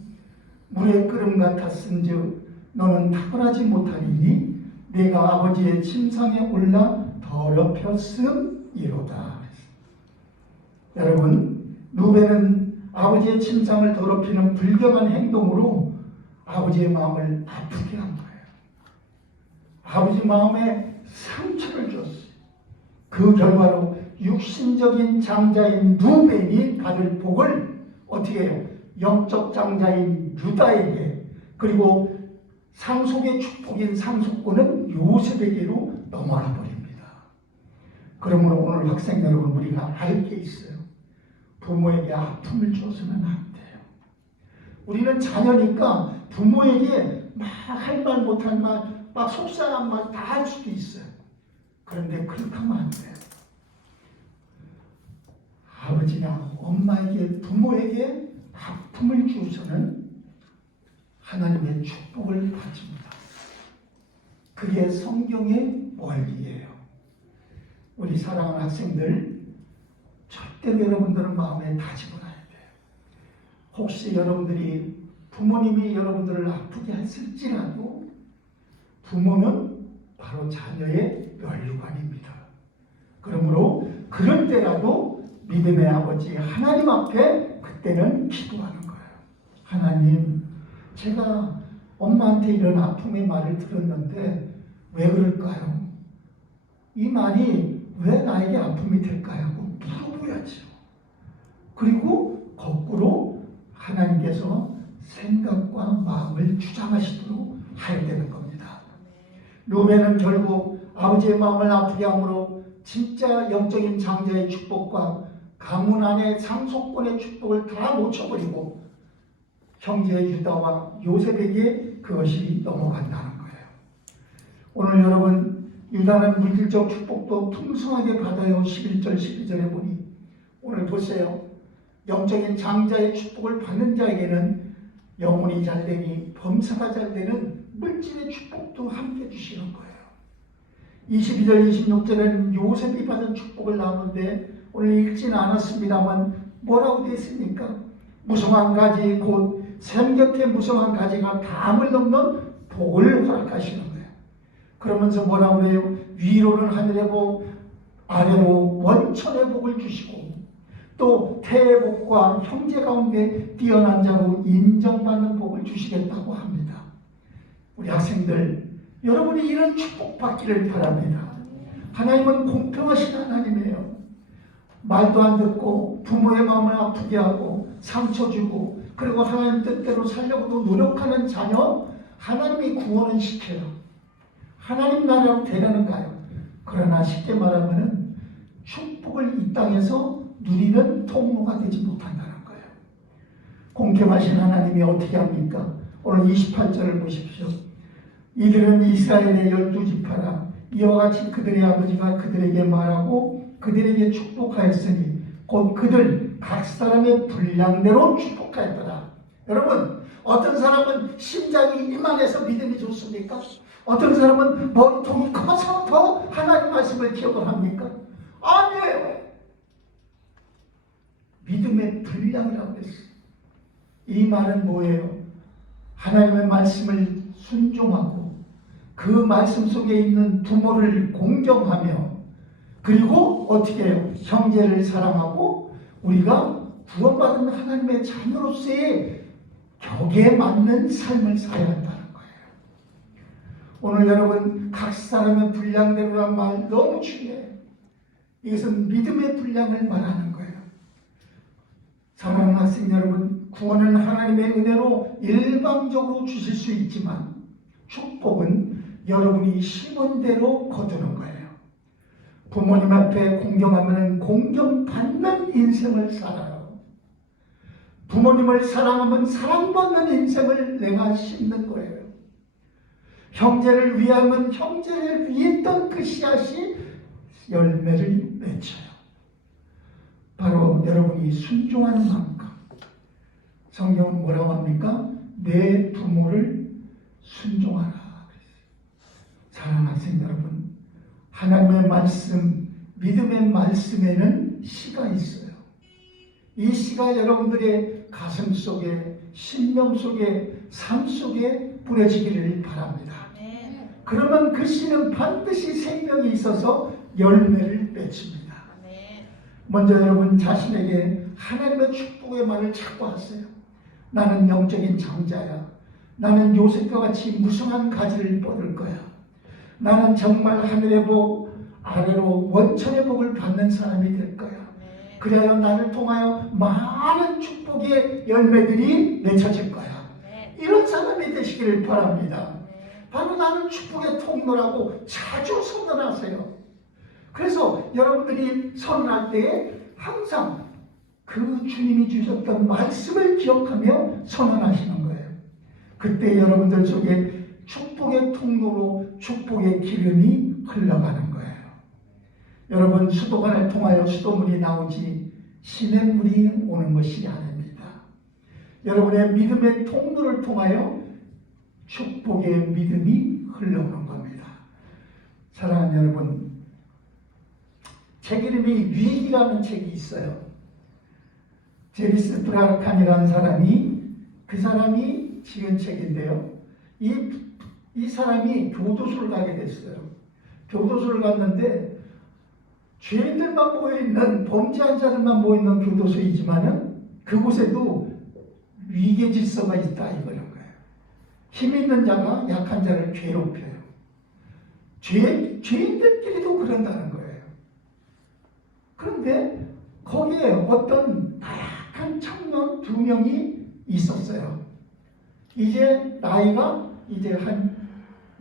물의 끓음 같았은즉 너는 탁월하지 못하리니 내가 아버지의 침상에 올라 더럽혔음이로다. 여러분, 루벤은 아버지의 침상을 더럽히는 불경한 행동으로 아버지의 마음을 아프게 한 거예요. 아버지 마음에 상처를 줬어요. 그 결과로 육신적인 장자인 루벤이 받을 복을 어떻게 해요? 영적 장자인 유다에게, 그리고 상속의 축복인 상속권은 요셉에게로 넘어가 버립니다. 그러므로 오늘 학생 여러분, 우리가 알 게 있어요. 부모에게 아픔을 줘서는 안 돼요. 우리는 자녀니까 부모에게 막 할 말 못할 말, 막 속상한 말 다 할 수도 있어요. 그런데 그렇게 하면 안 돼요. 아버지나 엄마에게, 부모에게 아픔을 주서는 하나님의 축복을 받습니다. 그게 성경의 원리예요. 우리 사랑하는 학생들, 절대로 여러분들은 마음에 다짐을 해야 돼요. 혹시 여러분들이 부모님이 여러분들을 아프게 했을지라도 부모는 바로 자녀의 면류관입니다. 그러므로 그럴 때라도 믿음의 아버지 하나님 앞에 그때는 기도하는 거예요. 하나님, 제가 엄마한테 이런 아픔의 말을 들었는데 왜 그럴까요? 이 말이 왜 나에게 아픔이 될까요? 하고 물어보야죠. 그리고 거꾸로 하나님께서 생각과 마음을 주장하시도록 해야 되는 겁니다. 르우벤은 결국 아버지의 마음을 아프게 함으로 진짜 영적인 장자의 축복과 가문 안의 상속권의 축복을 다 놓쳐버리고 형제 유다와 요셉에게 그것이 넘어간다는 거예요. 오늘 여러분, 유다는 물질적 축복도 풍성하게 받아요. 11절 12절에 보니 오늘 보세요. 영적인 장자의 축복을 받는 자에게는 영혼이 잘되니 범사가 잘되는 물질의 축복도 함께 주시는 거예요. 22절 26절에는 요셉이 받은 축복을 나누는데 오늘 읽지는 않았습니다만 뭐라고 되어 있습니까? 무성한 가지 곧 샘 곁에 무성한 가지가 담을 넘는 복을 허락하시는 거예요. 그러면서 뭐라고 그래요? 위로는 하늘의 복, 아래로 원천의 복을 주시고 또 태의 복과 형제 가운데 뛰어난 자로 인정받는 복을 주시겠다고 합니다. 우리 학생들, 여러분이 이런 축복받기를 바랍니다. 하나님은 공평하신 하나님이에요. 말도 안 듣고 부모의 마음을 아프게 하고 상처 주고 그리고 하나님 뜻대로 살려고도 노력하는 자녀 하나님이 구원은 시켜요. 하나님 나라로 데려는 가요. 그러나 쉽게 말하면 축복을 이 땅에서 누리는 통로가 되지 못한다는 거예요. 공평하신 하나님이 어떻게 합니까? 오늘 28절을 보십시오. 이들은 이스라엘의 12지파라 이와 같이 그들의 아버지가 그들에게 말하고 그들에게 축복하였으니 곧 그들 각 사람의 분량대로 축복하였더라. 여러분, 어떤 사람은 심장이 이만해서 믿음이 좋습니까? 어떤 사람은 머리통이 커서 더 하나님 말씀을 기억을 합니까? 아니에요. 믿음의 분량이라고 했어요. 이 말은 뭐예요? 하나님의 말씀을 순종하고 그 말씀 속에 있는 부모를 공경하며 그리고 어떻게 해요? 형제를 사랑하고 우리가 구원받은 하나님의 자녀로서의 격에 맞는 삶을 살아야 한다는 거예요. 오늘 여러분, 각 사람의 분량대로란 말 너무 중요해요. 이것은 믿음의 분량을 말하는 거예요. 사랑하는 학생 여러분, 구원은 하나님의 은혜로 일방적으로 주실 수 있지만 축복은 여러분이 심은 대로 거두는 거예요. 부모님 앞에 공경하면 공경받는 인생을 살아요. 부모님을 사랑하면 사랑받는 인생을 내가 심는 거예요. 형제를 위하면 형제를 위했던 그 씨앗이 열매를 맺혀요. 바로 여러분이 순종하는 만큼. 성경은 뭐라고 합니까? 내 부모를 순종하라. 사랑하는 학생 여러분, 하나님의 말씀, 믿음의 말씀에는 씨가 있어요. 이 씨가 여러분들의 가슴 속에, 심령 속에, 삶 속에 뿌려지기를 바랍니다. 그러면 그 씨는 반드시 생명이 있어서 열매를 맺습니다. 먼저 여러분 자신에게 하나님의 축복의 말을 찾고 하세요. 나는 영적인 장자야. 나는 요셉과 같이 무성한 가지를 뻗을 거야. 나는 정말 하늘의 복, 아래로 원천의 복을 받는 사람이 될 거야. 그래야 나를 통하여 많은 축복의 열매들이 맺혀질 거야. 이런 사람이 되시기를 바랍니다. 바로 나는 축복의 통로라고 자주 선언하세요. 그래서 여러분들이 선언할 때에 항상 그 주님이 주셨던 말씀을 기억하며 선언하시는 거예요. 그때 여러분들 속에 축복의 통로로 축복의 기름이 흘러가는 거예요. 여러분, 수도관을 통하여 수도물이 나오지 시냇물이 오는 것이 아닙니다. 여러분의 믿음의 통로를 통하여 축복의 믿음이 흘러오는 겁니다. 사랑하는 여러분, 책 이름이 위기라는 책이 있어요. 제리스 브라칸이라는 사람이 지은 책인데요. 이 사람이 교도소를 가게 됐어요. 교도소를 갔는데 죄인들만 모여있는, 범죄한 자들만 모여있는 교도소이지만은 그곳에도 위계 질서가 있다 이거는 거예요. 힘 있는 자가 약한 자를 괴롭혀요. 죄인들끼리도 그런다는 거예요. 그런데 거기에 어떤 나약한 청년 2명이 있었어요. 이제 나이가 이제 한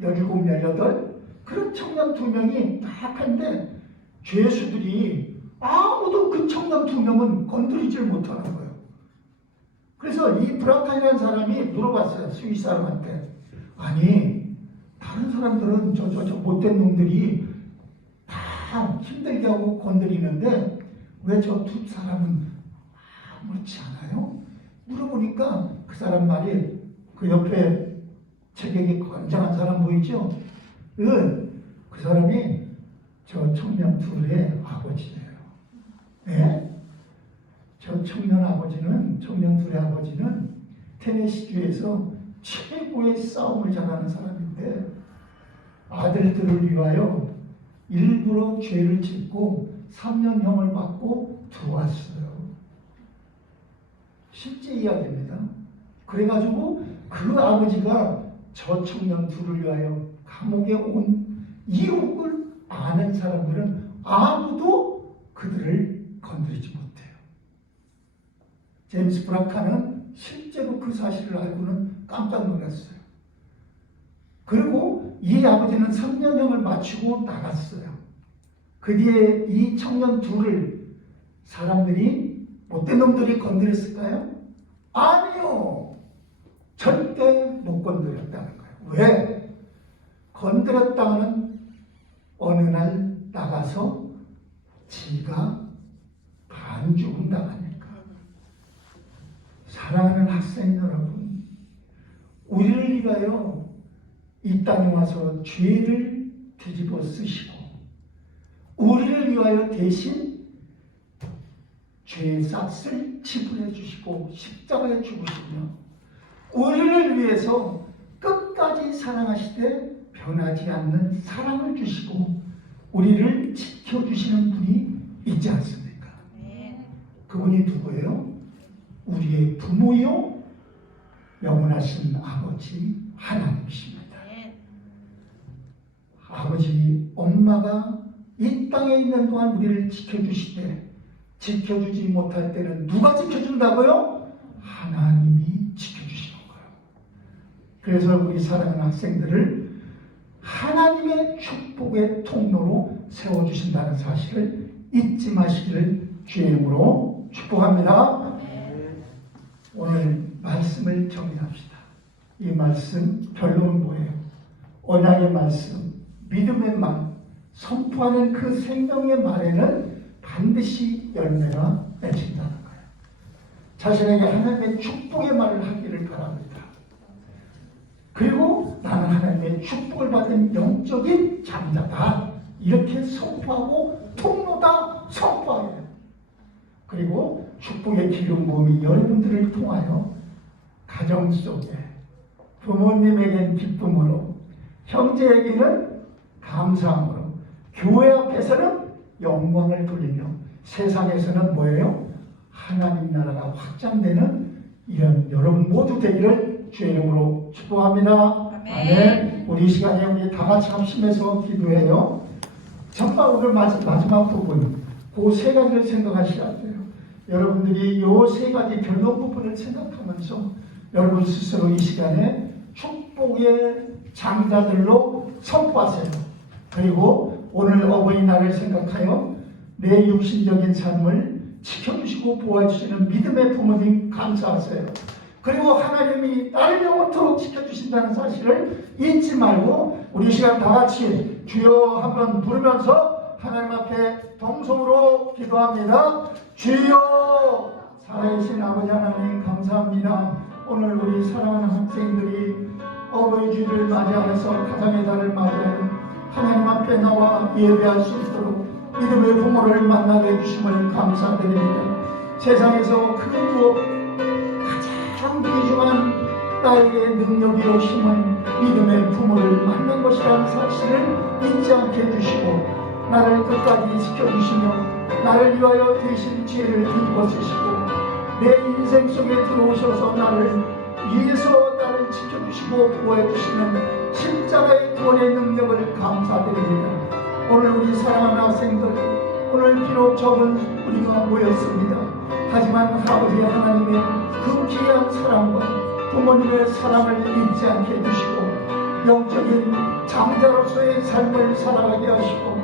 17, 18 그런 청년 2명이 나약한데 죄수들이 아무도 그 청년 2명은 건드리질 못하는 거예요. 그래서 이 브라칸이라는 사람이 물어봤어요. 스위스 사람한테. 아니 다른 사람들은 저 못된 놈들이 다 힘들게 하고 건드리는데 왜 저 두 사람은 아무렇지 않아요? 물어보니까 그 사람 말이, 그 옆에 체격이 건장한 사람 보이죠? 그 사람이 저 청년 둘의 아버지예요. 예? 저 청년 둘의 아버지는 테네시주에서 최고의 싸움을 잘하는 사람인데 아들들을 위하여 일부러 죄를 짓고 3년형을 받고 들어왔어요. 실제 이야기입니다. 그래가지고 그 아버지가 저 청년 둘을 위하여 감옥에 온 이유를 아는 사람들은 아무도 그들을 건드리지 못해요. 제임스 브라칸은 실제로 그 사실을 알고는 깜짝 놀랐어요. 그리고 이 아버지는 3년형을 마치고 나갔어요. 그 뒤에 이 청년 둘을 사람들이, 못된 놈들이 건드렸을까요? 아니요. 절대 못 건드렸다는 거예요. 왜? 건드렸다가는 어느 날 나가서 지가 반죽음 당하니까. 사랑하는 학생 여러분, 우리를 위하여 이 땅에 와서 죄를 뒤집어 쓰시고 우리를 위하여 대신 죄의 싹을 지불해 주시고 십자가에 죽으시며 우리를 위해서 끝까지 사랑하시되 변하지 않는 사랑을 주시고 우리를 지켜주시는 분이 있지 않습니까? 그분이 누구예요? 우리의 부모요 영원하신 아버지 하나님이십니다. 아버지, 엄마가 이 땅에 있는 동안 우리를 지켜주시되 지켜주지 못할 때는 누가 지켜준다고요? 하나님이 지켜주시는 거예요. 그래서 우리 사랑하는 학생들을 하나님의 축복의 통로로 세워주신다는 사실을 잊지 마시기를 주의 이름으로 축복합니다. 오늘 말씀을 정리합시다. 이 말씀 결론은 뭐예요? 언약의 말씀, 믿음의 말, 선포하는 그 생명의 말에는 반드시 열매가 맺힌다는 거예요. 자신에게 하나님의 축복의 말을 하기를 바랍니다. 그리고 나는 하나님의 축복을 받은 영적인 자녀다. 이렇게 선포하고 통로다 선포하게 돼요. 그리고 축복의 기름 부음이 여러분들을 통하여 가정 속에 부모님에겐 기쁨으로, 형제에게는 감사함으로, 교회 앞에서는 영광을 돌리며 세상에서는 뭐예요? 하나님 나라가 확장되는 이런 여러분 모두 되기를 주의 이름으로 축복합니다. 아멘. 우리 이 시간에 우리 다 같이 합심해서 기도해요. 정말 오늘 마지막 부분 그 세 가지를 생각하셔야 돼요. 여러분들이 이 세 가지 결론 부분을 생각하면서 여러분 스스로 이 시간에 축복의 장자들로 선포하세요. 그리고 오늘 어버이날을 생각하여 내 육신적인 삶을 지켜주시고 보호해주시는 믿음의 부모님 감사하세요. 그리고 하나님이 나를 영원토록 지켜주신다는 사실을 잊지 말고 우리 시간 다 같이 주여 한번 부르면서 하나님 앞에 동성으로 기도합니다. 주여, 살아계신 아버지 하나님 감사합니다. 오늘 우리 사랑하는 학생들이 어버이 주일을 맞이하면서 가정의 달을 맞이하여 하나님 앞에 나와 예배할 수 있도록 믿음의 부모를 만나게 해주심을 감사드립니다. 세상에서 그 무엇 가장 귀중한 나에게 능력이요 힘은 믿음의 부모를 만난 것이라는 사실을 잊지 않게 해주시고 나를 끝까지 지켜주시며 나를 위하여 대신 죄를 뒤집어 쓰시고 내 인생 속에 들어오셔서 나를 위해서 나를 지켜주시고 구해주시는 십자가의 구원의 능력을 감사드립니다. 오늘 우리 사랑하는 학생들, 오늘 비록 적은 우리가 모였습니다. 하지만 아버지 하나님의 그 귀한 사랑과 부모님의 사랑을 잊지 않게 해주시고 영적인 장자로서의 삶을 살아가게 하시고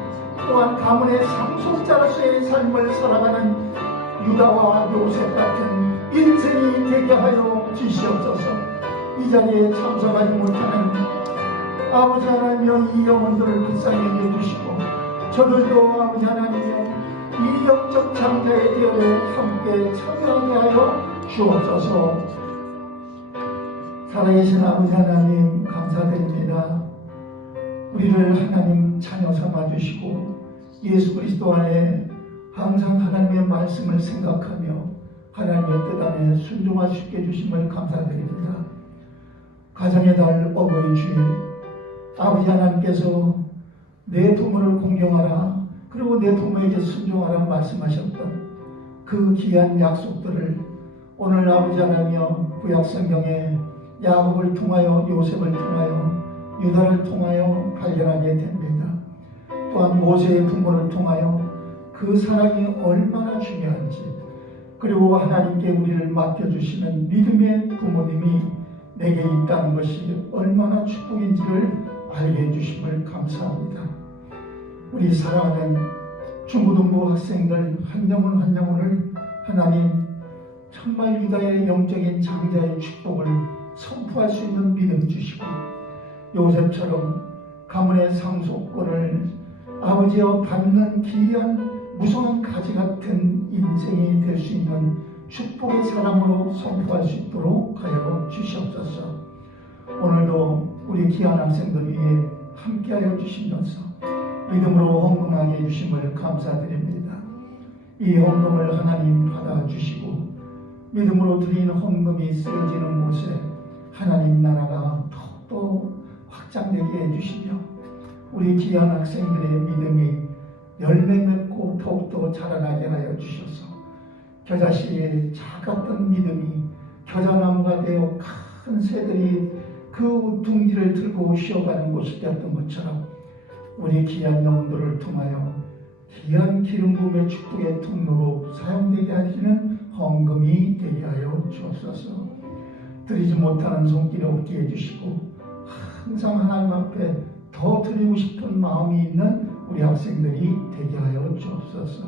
또한 가문의 상속자로서의 삶을 살아가는 유다와 요셉 같은 인생이 되게 하여 주시옵소서. 이 자리에 참석하지 못하는 아버지 하나님여 이 영혼들을 불쌍히 여겨주시고 저들도 아버지 하나님여 이 영적 장자의 대열에 함께 참여하게 하여 주옵소서. 살아계신 아버지 하나님 감사드립니다. 우리를 하나님 자녀 삼아주시고 예수 그리스도 안에 항상 하나님의 말씀을 생각하며 하나님의 뜻 안에 순종할 수 있게 해주심을 감사드립니다. 가정의 달 어버이 주일 아버지 하나님께서 내 부모를 공경하라 그리고 내 부모에게 순종하라 말씀하셨던 그 귀한 약속들을 오늘 아버지 하나님여 구약성경에 야곱을 통하여 요셉을 통하여 유다를 통하여 발견하게 됩니다. 또한 모세의 부모를 통하여 그 사랑이 얼마나 중요한지 그리고 하나님께 우리를 맡겨주시는 믿음의 부모님이 내게 있다는 것이 얼마나 축복인지를 알게 해주심을 감사합니다. 우리 사랑하는 중고등부 학생들 한 영혼 한 영혼을 하나님 정말 유다의 영적인 장자의 축복을 선포할 수 있는 믿음 주시고 요셉처럼 가문의 상속권을 아버지여 받는 귀한 무성한 가지 같은 인생이 될 수 있는 축복의 사람으로 선포할 수 있도록 하여 주시옵소서. 오늘도 우리 귀한 학생들 위해 함께하여 주시면서 믿음으로 헌금하게 해주심을 감사드립니다. 이 헌금을 하나님 받아주시고 믿음으로 드리는 헌금이 쓰여지는 곳에 하나님 나라가 더욱더 확장되게 해주시며 우리 귀한 학생들의 믿음이 열매 맺고 더욱더 자라나게 하여 주셔서 겨자씨의 작았던 믿음이 겨자나무가 되어 큰 새들이 그 둥지를 들고 쉬어가는 곳이 되었던 것처럼 우리 귀한 영혼들을 통하여 귀한 기름 부음의 축복의 통로로 사용되게 하시는 헌금이 되게 하여 주옵소서. 드리지 못하는 손길이 없게 해주시고 항상 하나님 앞에 더 드리고 싶은 마음이 있는 우리 학생들이 되게 하여 주옵소서.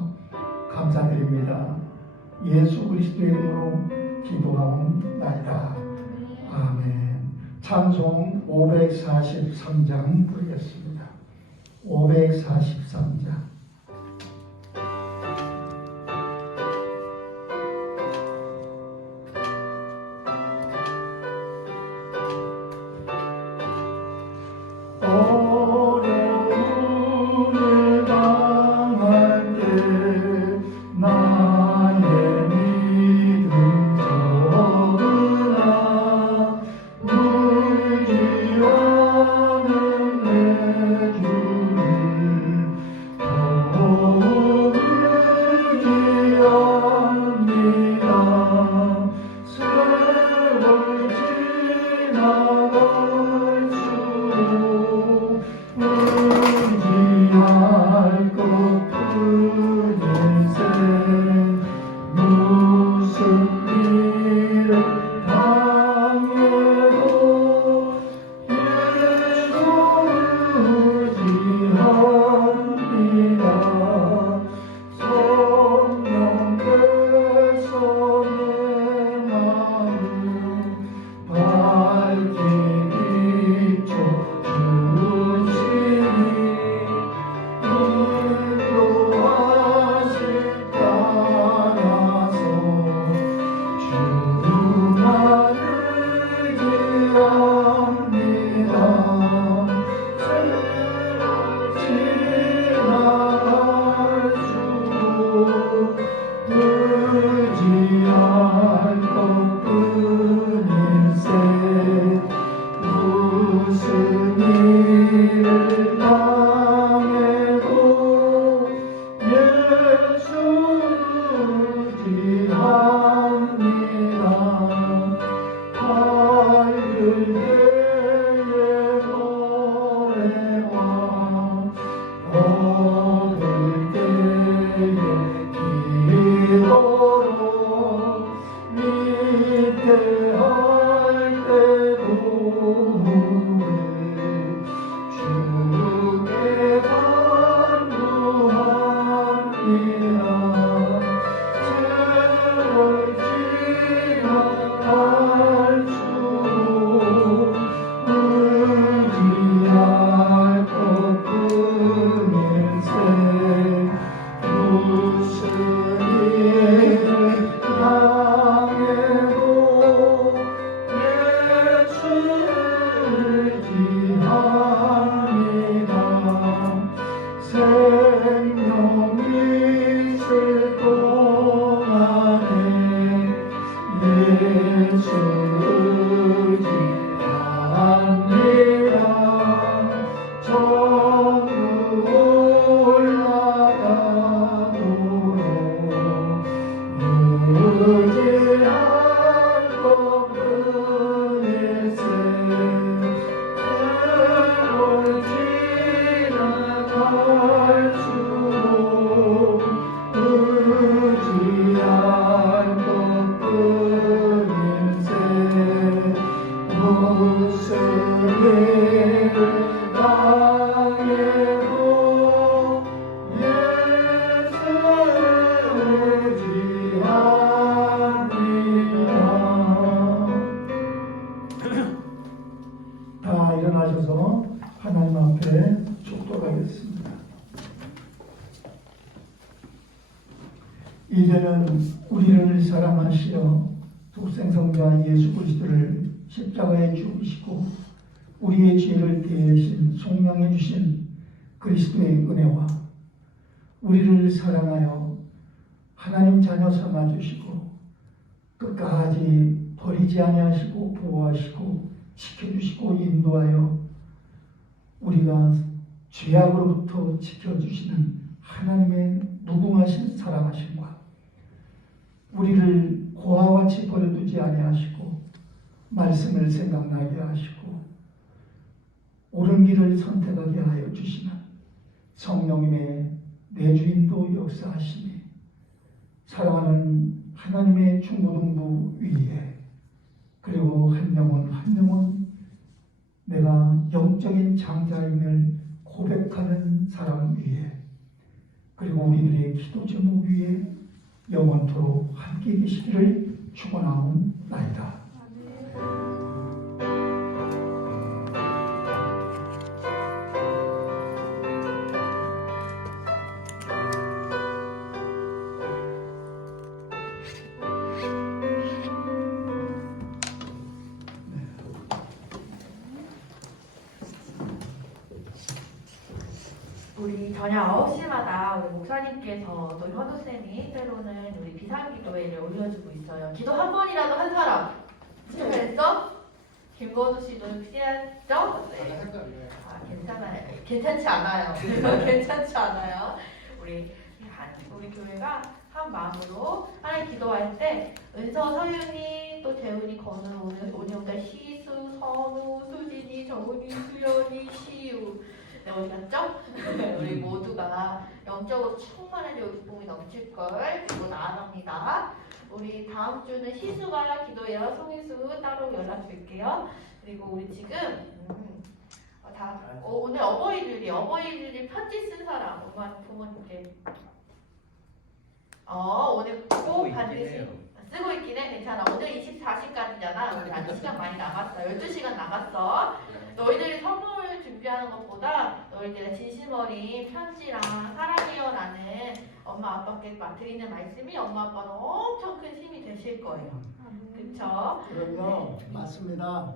감사드립니다. 예수 그리스도의 이름으로 기도하옵나이다. 아멘. 찬송 543장 부르겠습니다. 543장. 어려움을 당할 때 나의 믿음 적으나 무지하는 내 주를 모습을 당해도 예수를 지합니다. 다 일어나셔서 하나님 앞에 축도하겠습니다. 이제는 우리를 사랑하시어 독생성자 예수 그리스도를 십자가에 죽으시고 우리의 죄를 대신 속량해 주신 그리스도의 은혜와 우리를 사랑하여 하나님 자녀 삼아 주시고 끝까지 버리지 아니하시고 보호하시고 지켜주시고 인도하여 우리가 죄악으로부터 지켜주시는 하나님의 무궁하신 사랑하심과 우리를 고아와 같이 버려두지 아니하시고 말씀을 생각나게 하시고 옳은 길을 선택하게 하여 주시는 성령님의 내주인도 역사하시니 사랑하는 하나님의 중고등부 위에 그리고 한 영혼 내가 영적인 장자임을 고백하는 사람 위에 그리고 우리들의 기도 제목 위에 영원토록 함께 계시기를 축원하옵나이다. 우리 저녁 9시마다 우리 목사님께서 또 현우쌤이 때로는 우리 비상기도회를 올려주고 있어요. 기도 한 번이라도 한 사람 시작했어? 김건우 씨도 시작했죠? 네. 아, 괜찮아요. 괜찮지 않아요. 괜찮지 않아요. 우리 교회가 한 마음으로 하나님 기도할 때 은서, 서윤이, 또 재훈이, 건우, 오늘 시수, 선우, 수진이, 정훈이, 수연이, 시우 네, 어디 갔죠? 우리 모두가 영적으로 충만해지고 기쁨이 넘칠걸. 그리고 나아갑니다. 우리 다음 주는 시수가 기도해요. 송희수 따로 연락 줄게요. 그리고 우리 지금 오늘 어버이들이 편지 쓴 사람 엄마 부모님께 오늘 꼭 반드시 쓰고 있긴 해. 괜찮아. 오늘 24시까지잖아. 우리 아직 시간 많이 남았어. 12시간 남았어. 너희들이 선물 준비하는 것보다 너희들의 진심 어린 편지랑 사랑해요라는 엄마 아빠께 드리는 말씀이 엄마 아빠는 엄청 큰 힘이 되실 거예요. 그쵸? 그럼요. 맞습니다.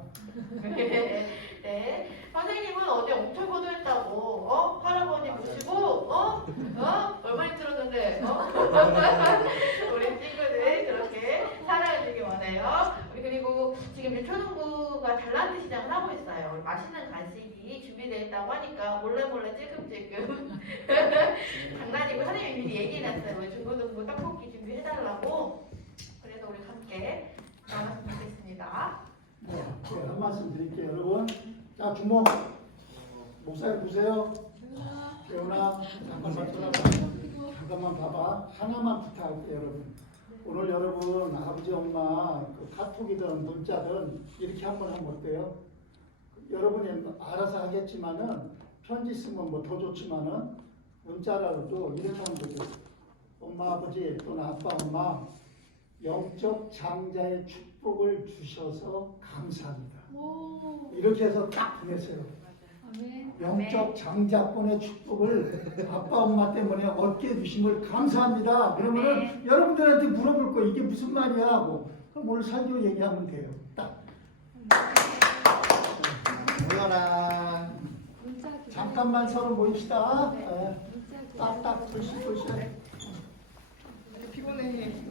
네. 선생님은 어제 엄청 고도했다고, 할아버지 모시고, 얼마나 들었는데, 우리 친구들 그렇게 사랑해주기 원해요. 우리 그리고 지금 이제 초등부가 달란트 시장을 하고 있어요. 우리 맛있는 간식이 준비되어 있다고 하니까 몰래 찔끔찔끔 장난이고 선생님이 미리 얘기해놨어요. 우리 중고등부 떡볶이 준비해달라고. 그래서 우리 함께 나눴으면 좋겠습니다. 네, 한 말씀 드릴게요, 여러분. 자, 주목. 목사님 보세요. 재훈아, 잠깐만 봐봐. 하나만 부탁할게요, 여러분. 오늘 여러분 아버지 엄마 카톡이든 문자든 이렇게 한번 하면 어때요? 여러분이 알아서 하겠지만은 편지 쓰면 뭐 더 좋지만은 문자라도 이렇게 하면 되죠. 엄마 아버지 또는 아빠 엄마 영적 장자의 축복을 주셔서 감사합니다. 이렇게 해서 딱 보냈어요. 영적 장자권의 축복을 아빠 엄마 때문에 얻게 해주심을 감사합니다. 그러면은 여러분들한테 물어볼 거 이게 무슨 말이야 하고 그럼 오늘 설교 얘기하면 돼요. 딱. 모여라. 잠깐만 서로 모입시다. 딱딱 돌씩. 피곤해.